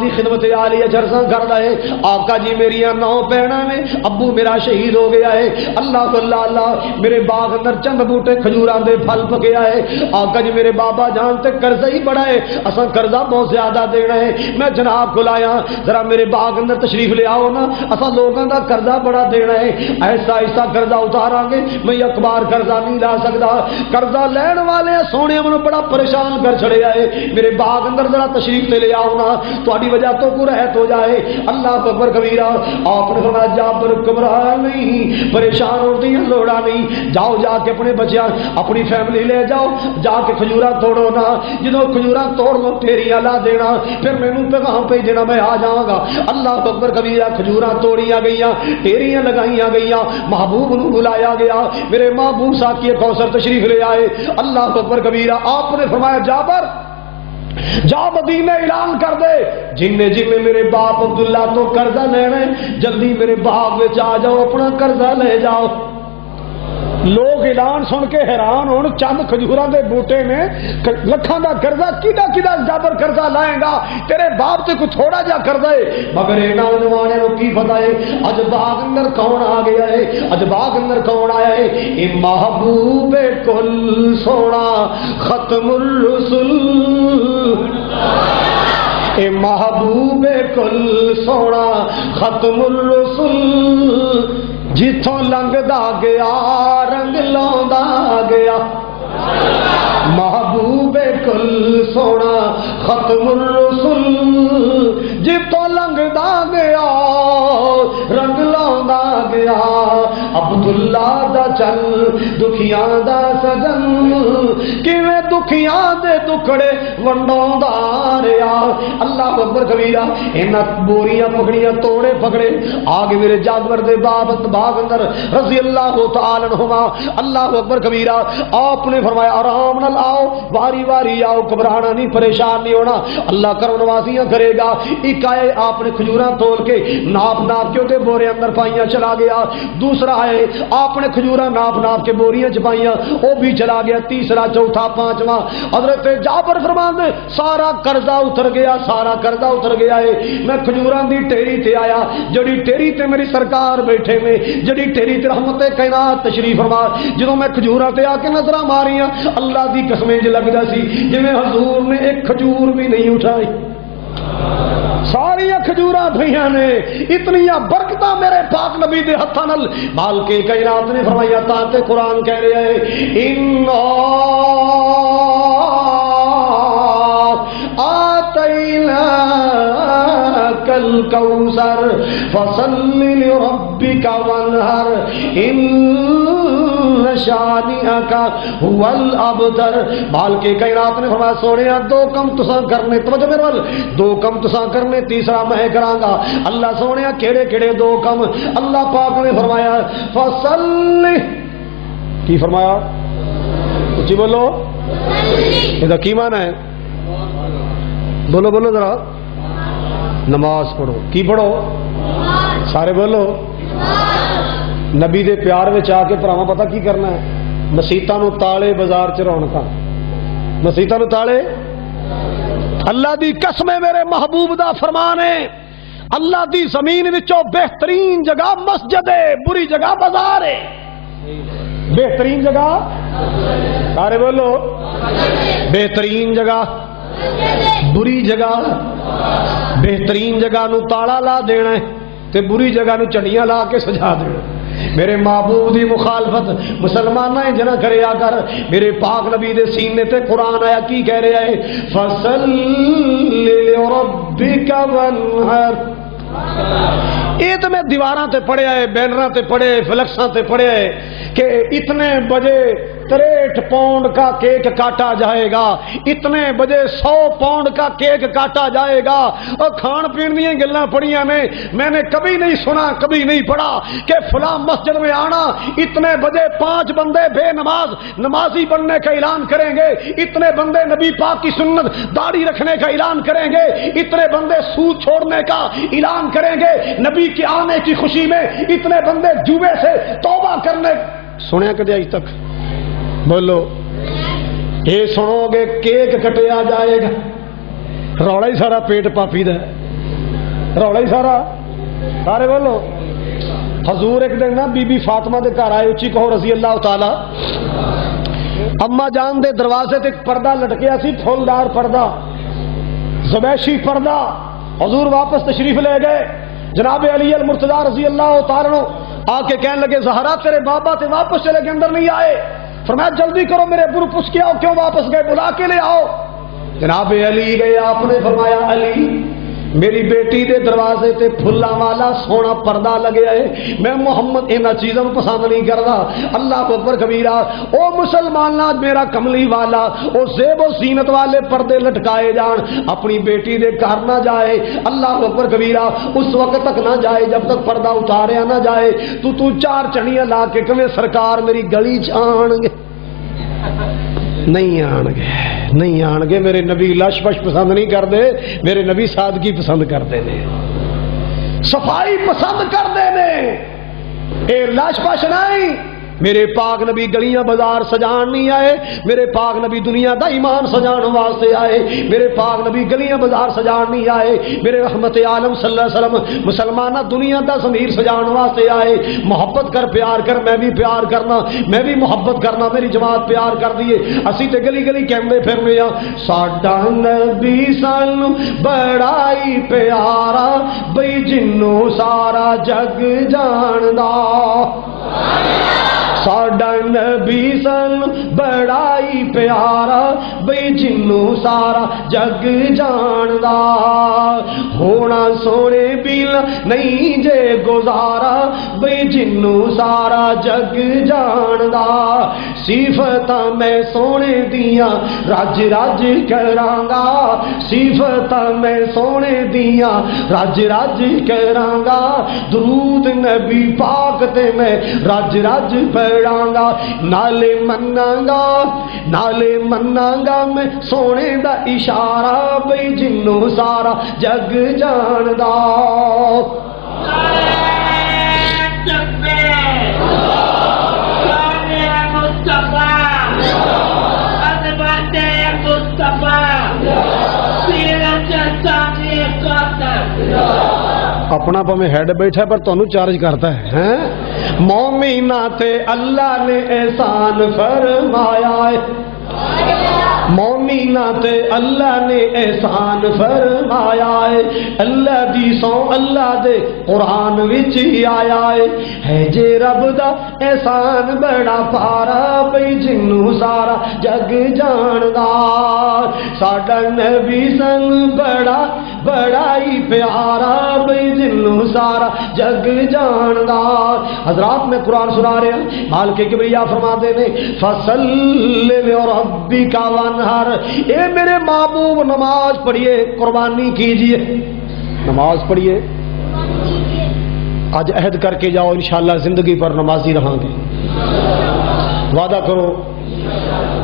دی خدمت عالیہ جرساں کر رہے. آقا جی میری 9 بہناں نے ابو میرا شہید ہو گیا ہے. اللہ اللہ اللہ میرے باغ اندر چند بوٹے کھجوراں دے پھل پکے آئے. آقا جی میرے بابا جان تے قرضہ ہی بڑا ہے اساں قرضہ بہت زیادہ دینا ہے. میں جناب کو لایا ذرا میرے باغ اندر تشریف لے آؤ نا اساں لوگاں دا قرضہ بڑا دینا ہے. ایسا ایسا قرضہ اتاراں گے میں اخبار قرضہ نہیں لا سکدا. قرضہ لین والے سونے منوں بڑا پریشان کر چھڑیا ہے. میرے باغ اندر ذرا تشریف لے لے آؤ نا تہاڈی وجہ تو کو رحت ہو جائے. اللہ اکبر کبیرہ. آپ نے فرمایا جابر گھبرا نہیں پریشان ہونے دی لوڑا نہیں. جاؤ جا کے اپنے بچیاں اپنی فیملی لے جاؤ جا کے کھجوراں توڑو نا. جدوں کھجوراں توڑ لو ٹیریاں لا دینا پھر مینوں پیغام بھیج دینا میں آ جاواں گا. اللہ اکبر کبیرہ. کھجوراں توڑیاں گئیاں ٹیریاں لگائیاں گئیاں محبوب نوں بلایا گیا. میرے محبوب ساقی کوثر تشریف لے آئے. اللہ اکبر کبیرہ. آپ نے فرمایا جابر جا مدینے اعلان کر دے جن نے میرے باپ عبداللہ تو قرضہ لینا جلدی میرے باغ میں آ جاؤ اپنا قرضہ لے جاؤ. لوگ اعلان سن کے حیران ہون. چند کھجوراں دے بوٹے میں لکھاں دا قرضہ کیدا جابر قرضہ لائے گا تیرے باپ تے کوئی تھوڑا جا قرضہ ہے. مگر انہاں نوجوانوں کو کی پتہ ہے اج باغ اندر کون آ گیا ہے. اج باغ اندر کون آیا ہے؟ اے محبوب کل سونا ختم الرسل. اے محبوب کل سونا ختم الرسل. جتوں لنگدا گیا رنگ لاؤندا گیا. محبوب کل سونا ختم الرسل. جتوں لنگدا گیا رنگ لاؤندا گیا. عبداللہ دا چل دکھیاں دا سجن کیویں دکھیاں دے دکڑے ونڈاوندا رہیا. اللہ اکبر کبیرہ. انہاں بوریاں پکڑیاں توڑے پکڑے آگے میرے جانور دے باغ اندر رضی اللہ تعالی عنہما. اللہ اکبر کبیرہ. آپ نے فرمایا آرام نال آؤ واری واری آؤ گھبرانا نہیں پریشان نہیں ہونا اللہ کرم نوازیاں کرے گا. ایک آئے آپ نے کھجوراں تول کے ناپ کے تے بورے اندر پائیاں چلا گیا. دوسرا آئے آپ نے کھجوراں کھجوراں ناپ ناپ کے بوریاں چپائیاں، وہ بھی چلا گیا، تیسرا چوتھا پانچواں۔ حضرت جابر فرماندے سارا قرضہ اتر گیا، سارا قرضہ اتر گیا ہے، میں کھجوراں دی ٹیری تے آیا، جڑی ٹیری تے میری سرکار بیٹھے میں، جڑی ٹیری تے رحمت کائنات تشریف فرما، جدوں میں کھجوراں تے آ کے نظراں ماریاں، اللہ دی قسمیں جو لگدا سی جویں حضور نے ایک کھجور بھی نہیں اٹھائی، ساری کھجوراں پھیاں نے، اتنیاں برکتاں میرے پاک نبی دے ہتھاں نال مال کے کائنات نے فرمایا، تا تے قرآن کہہ رہا ہے اِنَّا آتَيْنَاكَ الْكَوْثَرَ فَصَلِّ لِرَبِّكَ وَانْحَرْ إِنَّ شَانِئَكَ هُوَ الْأَبْتَرُ۔ بال کے کائنات نے فرمایا سونیا دو کم تساں کرنے، توجہ میرے وال، دو کم تساں کرنے، تیسرا میں کراں گا۔ اللہ سونیا کیڑے کیڑے دو کم؟ اللہ پاک نے فرمایا فصل، کی فرمایا؟ اچھی بولو، یہ کی معنی ہے؟ بولو بولو ذرا، نماز پڑھو۔ کی پڑھو؟ سارے بولو، نبی دے پیار وچ آ کے بھراواں پتہ کی کرنا ہے؟ مسیتاں نو تالے، بازار چ رونقاں، مسیتاں نو تالے۔ اللہ دی قسم ہے میرے محبوب دا فرمان ہے، اللہ دی زمین وچوں بہترین جگہ مسجد ہے، بری جگہ بازار ہے۔ بہترین جگہ، سارے بولو، بہترین جگہ، بری جگہ، بہترین جگہ نو تالا لا دینا ہے تے بری جگہ نو چڑیاں لا کے سجا دینا۔ میرے محبوب دی مخالفت مسلماناں جنہ کریا کر، میرے پاک نبی دے سینے تے قرآن آیا کی کہہ رہا ہے فصل لربک وانحر۔ یہ تو میں دیواراں تے پڑھیا ہے، بینراں تے پڑھے، فلکساں تے پڑھیا ہے کہ اتنے بجے 63 پاؤنڈ کا کیک کاٹا جائے گا، اتنے بجے 100 پاؤنڈ کا کیک کاٹا جائے گا۔ اور کھان پین دیا گلاں پڑھیاں نے، میں نے کبھی نہیں سنا، کبھی نہیں پڑھا کہ فلاں مسجد میں آنا، اتنے بجے 5 بندے بے نماز نمازی بننے کا اعلان کریں گے، اتنے بندے نبی پاک کی سنت داڑھی رکھنے کا اعلان کریں گے، اتنے بندے سود چھوڑنے کا اعلان کریں گے نبی کے آنے کی خوشی میں، اتنے بندے جوے سے توبہ کرنے۔ سنیا کدی آج تک؟ بولو، یہ سنو گے کیک کٹیا جائے گا، روڑا ہی سارا پیٹ پاپی دا، روڑا ہی سارا، سارے بولو۔ حضور ایک دن نا بی بی فاطمہ دے گھر آئے، اچھی کہو رضی اللہ تعالی۔ اما جان دے دروازے تے پردہ لٹکیا سی، پھولدار پردہ، زبیشی پردہ۔ حضور واپس تشریف لے گئے، جناب علی المرتضیٰ رضی اللہ تعالی عنہ آ کے کہنے لگے زہرا تیرے بابا تے واپس چلے گئے، اندر نہیں آئے۔ فرمایا جلدی کرو میرے ابو پوچھ کے آؤ کیوں واپس گئے، بلا کے لے آؤ۔ جناب علی گئے، آپ نے فرمایا علی میری بیٹی دے دروازے تے پھلاں والا سونا پردہ لگیا ہے، میں محمد انہاں چیزاں پسند نہیں کردا۔ اللہ اکبر کبیرہ، او مسلماناں میرا کملی والا، او زیب و زینت والے پردے لٹکائے جان، اپنی بیٹی دے گھر نہ جائے۔ اللہ اکبر کبیرہ، اس وقت تک نہ جائے جب تک پردہ اتاریا نہ جائے۔ تو چار چڑیاں لا کے کہیں سرکار میری گلی چ آن گے، نہیں آن گے، نہیں آن گے۔ میرے نبی لش پش پسند نہیں کرتے، میرے نبی سادگی پسند کرتے ہیں، صفائی پسند کرتے ہیں، اے لش پش نہیں۔ میرے پاک نبی گلیاں بازار سجان نہیں آئے، میرے پاک نبی دنیا دا ایمان سجان واسطے آئے، میرے پاک نبی گلیاں بازار سجان نہیں آئے، میرے رحمت عالم صلی اللہ علیہ وسلم مسلمانہ دنیا دا ضمیر سجان واسطے آئے۔ محبت کر، پیار کر، میں بھی پیار کرنا، میں بھی محبت کرنا، میری جماعت پیار کر دیے۔ اسی تے گلی گلی کہندے پھرنے ہاں ساڈا نبی سانو بڑا ہی پیارا، بئی جنوں سارا جگ جاندا، ساڈا نبی سن بڑا ہی پیارا، بئی جنوں سارا جگ جاندا، ہونا سونے بیل نہیں جے گزارا، بئی جنوں سارا جگ جاندا، صفتاں میں سونے دیاں رج رج کرانگا، صفتاں میں سونے دیاں رج رج کرانگا، درود نبی پاک تے میں رج رج پڑھاں گا، نالے مناں گا میں سونے دا اشارہ، بئی جنوں سارا جگ جاندا۔ مصطفیٰ تیرا چرچا نے قاتل اپنا پاویں ہیڈ بیٹھا پر تانوں چارج کرتا ہے مومنہ تے اللہ نے احسان فرمایا ہے مومنہ تے اللہ نے احسان فرمایا ہے اللہ دی سو اللہ دے قرآن وچ ہی آیا ہے جے رب دا احسان بڑا پارا بھئی جنوں سارا جگ جاندا ساڈا نبی سن بڑا بڑا ہی پیارا بھئی جنوں سارا جگ جاندا حضرات میں قرآن سنا رہا ہوں مالک کبریا فرماتے نے فصل لربک وانحر اے میرے محبوب نماز پڑھیے قربانی کیجئے نماز پڑھیے آج عہد کر کے جاؤ انشاءاللہ زندگی پر نمازی رہاں گے وعدہ کرو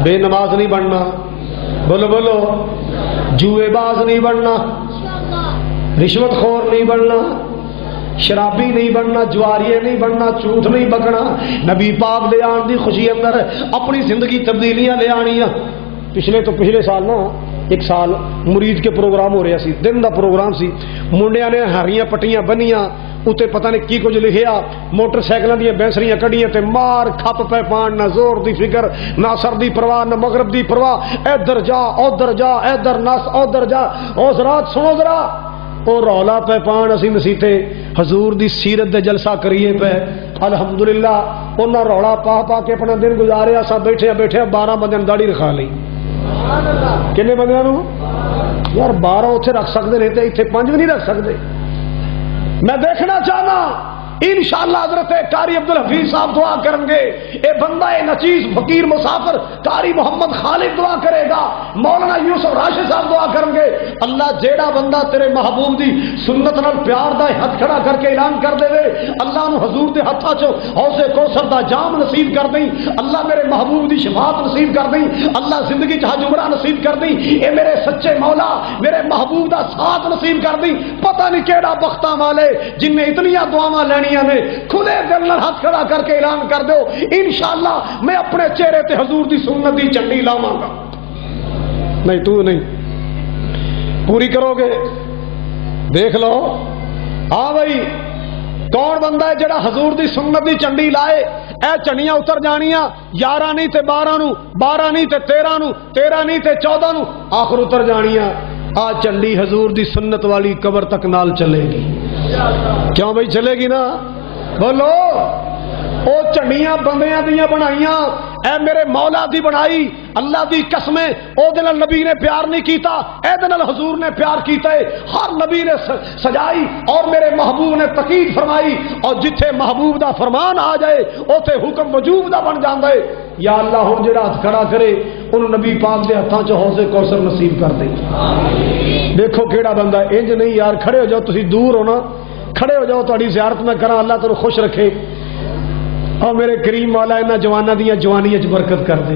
بے نماز نہیں بننا بولو بولو جوئے باز نہیں بننا رشوت خور نہیں بننا شرابی نہیں بننا جواریے نہیں بننا جھوٹ نہیں بکنا نبی پاک لے آن دی خوشی اندر اپنی زندگی تبدیلیاں لے آنیاں پچھلے سال نا ایک سال مرید کے پروگرام ہو رہا سی دن دا پروگرام سی منڈیاں نے ہریاں پٹیاں بنیاں اتے پتہ نہیں کی کچھ لکھیا موٹر سائیکلاں دیاں بینسریاں کڈیاں تے مار کھپ پے پان نہ زور دی فکر نہ سر دی پرواہ نہ مغرب دی پرواہ ادھر جا ادھر جا ادھر نس ادھر جا او ذرات سنو ذرا او رولا پہ پان اسی مسیتے حضور دی سیرت دے جلسہ کریے پہ الحمدللہ انہاں رولا پا پا کے اپنا دن گزاریا سا بیٹھے 12 بندے داڑھی رکھا لئی کنے بندیاں نو یار 12 اتنے رکھ سکتے نہیں تے اتنے 5 بھی نہیں رکھ سکتے میں دیکھنا چاہنا انشاءاللہ حضرت قاری عبدالحفیظ صاحب دعا کریں گے اے بندہ اے نچیز فقیر مسافر قاری محمد خالد دعا کرے گا مولانا یوسف راشد صاحب دعا کریں گے اللہ جیڑا بندہ تیرے محبوب دی سنت نال پیار دا ہاتھ کھڑا کر کے اعلان کر دے اللہ نو حضور دے ہتھاں چوں حوض کوثر دا جام نصیب کر دیں اللہ میرے محبوب دی شفاعت نصیب کر دیں اللہ زندگی چ حج عمرہ نصیب کر دیں اے میرے سچے مولا میرے محبوب دا ساتھ نصیب کر دیں پتہ نہیں کیڑا بختاں والے جن نے اتنیاں دعاواں لینیاں نے کھلے دل نال ہاتھ کھڑا کر کے اعلان کر دو انشاءاللہ میں اپنے چہرے تے حضور دی سنت دی چنڈی لاواں گا نہیں تو نہیں پوری کرو گے دیکھ لو ہاں بھائی کون بندہ ہے جڑا حضور دی سنت دی چنڈی لائے اے چنڈیاں اتر جانیاں 11 نہیں تے 12 نو 12 نہیں تے 13 نو 13 نہیں تے 14 نو آخر اتر جانیاں آ چنڈی حضور دی سنت والی قبر تک نال چلے گی کیوں بھائی چلے گی نا بولو او چنڈیاں بندیاں دیاں بنائیاں اے میرے مولا دی بنائی اللہ دی قسمیں او دے نال نبی نے پیار نہیں کیتا اے دے نال حضور نے پیار کیتا ہے ہر نبی نے سجائی اور میرے محبوب نے تقید فرمائی اور جتھے محبوب دا فرمان آ جائے اوتے حکم وجوب دا بن جاندا ہے یا اللہ ہن جڑا ہاتھ کھڑا کرے انہوں نبی پاک دے ہتھاں چ حوض کوثر نصیب کر دے دیکھو کیڑا بندہ انج نہیں یار کھڑے ہو جاؤ تسی دور ہو نا کھڑے ہو جاؤ تہاڈی زیارت میں کراں اللہ تانوں خوش رکھے اور میرے کریم مولا انہاں جواناں دیاں جوانیاں وچ برکت کر دے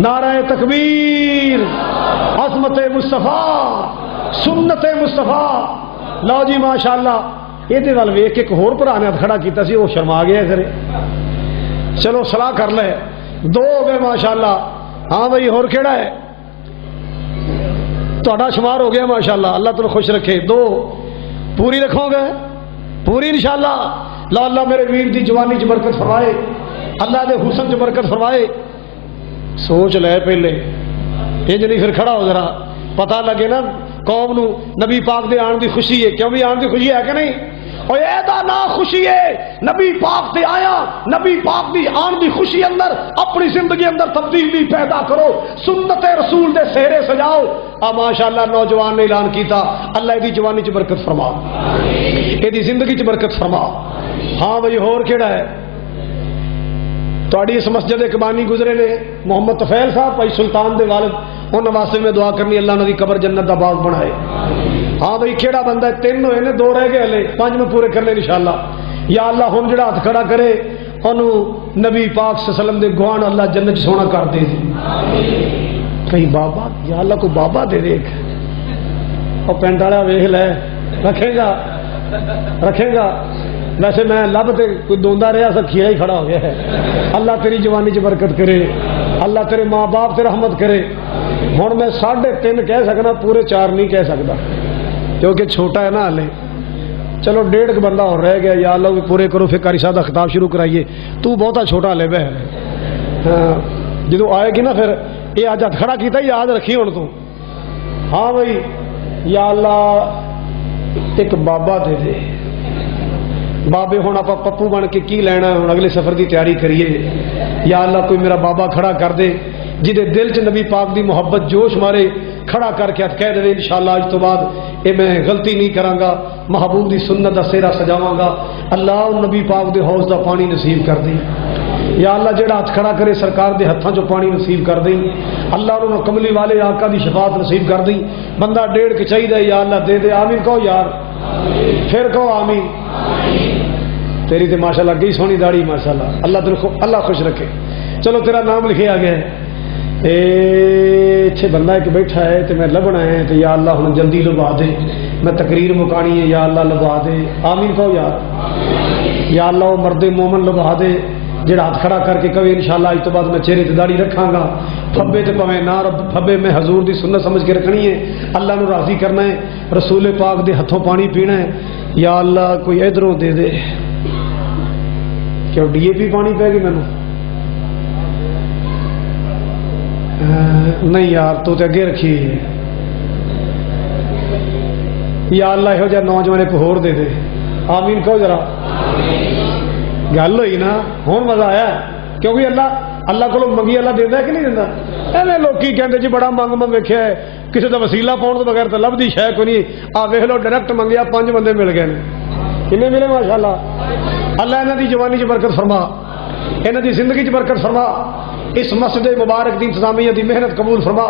نعرہ تکبیر عظمت مصطفیٰ سنت مصطفیٰ لو جی ماشاءاللہ یہ وال ویکھ کے ایک ہور بھرا نے کھڑا کیتا سی وہ شرما گیا کرے چلو صلاح کر لے 2 ہو گئے ماشاءاللہ ہاں بھائی ہور کیڑا ہے تہاڈا شمار ہو گیا ماشاءاللہ اللہ تمہیں خوش رکھے 2 پوری رکھو گے پوری انشاءاللہ لا اللہ میرے ویر دی جوانی چ برکت فرمائے اللہ دے حسن چ برکت فرمائے سوچ لے پہلے انج نہیں پھر کھڑا ہو ذرا پتہ لگے نا قوم نو نبی پاک دے آن دی خوشی ہے کیوں بھی آن دی خوشی ہے کہ نہیں اور اے دا نا خوشی ہے نبی پاک دے آیا نبی پاک دی آن دی خوشی اندر اپنی زندگی اندر تبدیلی پیدا کرو سنت رسول دے سہرے سجاؤ ماشاءاللہ نوجوان نے اعلان کیتا اللہ دی جوانی چ برکت فرما اے دی زندگی چ برکت فرما ہاں بھائی ہور کیڑا ہے تہاڈی اس مسجد اقبانی گزرے نے محمد طفیل صاحب بھائی سلطان دے والد انہاں واسطے میں دعا کرنی اللہ انہاں دی قبر جنت دا باغ بنائے ہاں بھائی کیڑا بندہ ہے 3 ہوئے نے 2 رہ گئے ہلے 5 میں پورے کر لے انشاءاللہ یا اللہ ہن جڑا ہاتھ کھڑا کرے انہوں نبی پاک صلی اللہ علیہ وسلم دے گوان اللہ جنت سونا کر دے کہیں بابا یا اللہ کو بابا دے دیکھ اور پینٹ والا ویکھ لے رکھے گا ویسے میں لب تے کوئی دوندا رہا سا کھیرا ہی کھڑا ہو گیا ہے اللہ تیری جوانی چ برکت کرے اللہ تیرے ماں باپ تے رحمت کرے. ہوں میں 3.5 کہہ سکنا، پورے 4 نہیں کہہ سکتا کیونکہ چھوٹا ہے نا ہلے. چلو 1.5 بندہ اور رہ گیا، یا اللہ بھی پورے کرو. پھر قاری صاحب کا خطاب شروع کرائیے. تو بہتا چھوٹا لے بہ ہاں جدو آئے گی نا پھر یہ اج ہاتھ کھڑا کیتا یاد رکھی ہوں تو. ہاں بھائی یا اللہ ایک بابا دے دے. بابے ہوں آپ پپو بن کے کی لینا، ہوں اگلے سفر کی تیاری کریے. یا اللہ کوئی میرا بابا کھڑا کر دے جہدے دل چ نبی پاک دی محبت جوش مارے، کھڑا کر کے کہہ دے انشاءاللہ اج تو بعد یہ میں غلطی نہیں کراں گا، محبوب دی سنت دا سہرا سجاواں گا. اللہ نبی پاک دے حوض دا پانی نصیب کر دیں. یا اللہ جڑا ہاتھ کھڑا کرے سرکار دے ہتھاں چوں پانی نصیب کر دیں. اللہ انہوں کملی والے آقا دی شفاعت نصیب کر دیں. بندہ 1.5 چاہیے یا اللہ دے دے. آمین کہو یار، پھر کہو آمین. تیری تے ماشاءاللہ گئی سونی داڑھی ماشاءاللہ. اللہ خوش رکھے. چلو تیرا نام لکھے آ گیا ہے. اچھے بندہ ایک بیٹھا ہے تو میں لبنا ہے تو یا اللہ ہوں جلدی لبا دے. میں تقریر مکانی ہے یا اللہ لبا دے. آمین کہو یار. یا اللہ وہ مرد مومن لبا دے جڑا ہاتھ کھڑا کر کے کہے انشاءاللہ اج تو بعد میں چہرے تے داڑھی رکھاں گا. پھبے تے پویں نہ پھبے میں حضور دی سنت سمجھ کے رکھنی ہے. اللہ نو راضی کرنا ہے، رسول پاک دے ہتھوں پانی پینا ہے. یا اللہ کوئی ادھروں دے دے. کیوں ڈی اے پی پانی پے گی مینوں؟ نہیں یار تو تے اگے رکھی. یا اللہ یہو جہا نوجوان ایک ہور دے دے. آمین کہو ذرا. گل ہوئی نا، ہوں مزہ آیا کیونکہ اللہ کو منگی اللہ دینا ہے کہ نہیں دینا. ایویں لوکی کہتے جی بڑا منگ منگ ویکھیا ہے، کسی کا وسیلہ پاؤن تو بغیر تو لبھی شے کوئی نہیں. آ ویکھ لو ڈائریکٹ منگیا 5 بندے مل گئے. کنے ملے ماشاءاللہ. اللہ انہاں دی جوانی چ برکت فرما، انہاں دی زندگی چ برکت فرما. اس مسجد مبارک دی انتظامیہ دی محنت قبول فرما.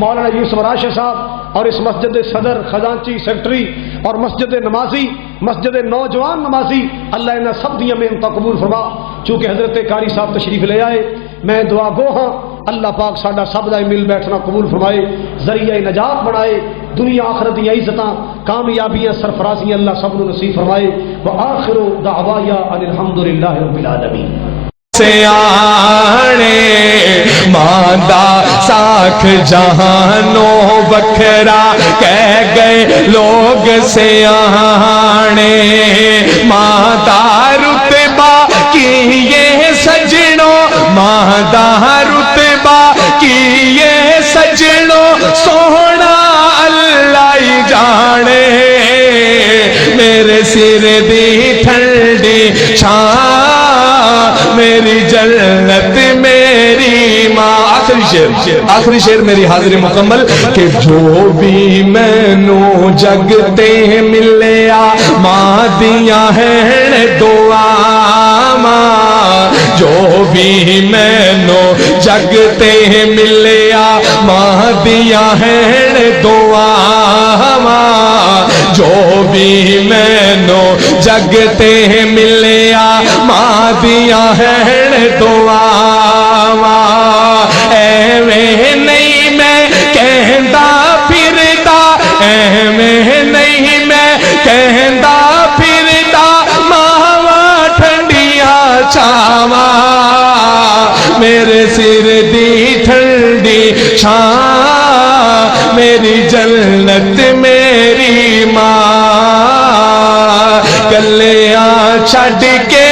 مولانا یوسف راشد صاحب اور اس مسجد صدر، خزانچی، سیکٹری اور مسجد نمازی، مسجد نوجوان نمازی، اللہ انہاں سب دی محنت قبول فرما. چونکہ حضرت قاری صاحب تشریف لے آئے، میں دعا گو ہاں اللہ پاک ساڈا سب دا مل بیٹھنا قبول فرمائے، ذریعہ نجات بنائے، دنیا آخرت دی عزتاں کامیابیاں سرفرازیاں اللہ سب نو نصیب فرمائے. وآخر دعوایا ان الحمدللہ رب العالمین. سیانے ماندہ ساکھ جہانوں بکھرا کہہ گئے لوگ سیانے. ماندہ رتبہ کی یہ سجنوں، ماندہ رتبہ کی یہ سجنوں، سونا اللہ ہی جانے. میرے سر دی ٹھنڈی چھاں، میری جنت میری ماں. آخری شعر میری حاضری مکمل کہ جو بھی مینو جگتے ملیا ماں دیاں ہیں دعا. جو بھی مینو جگتے ملیا ماں دیاں ہیں دعا. جو بھی مینو جگتے ملیا ماں دیاں ہیں دعا. ایویں نہیں میں کہندا پھردا، ایویں نہیں میں کہندا پھردا، ماواں ٹھنڈیاں چھاواں. میرے سر دی ٹھنڈی چھاں، میری جنت میری ماں. گلیاں چھڈ کے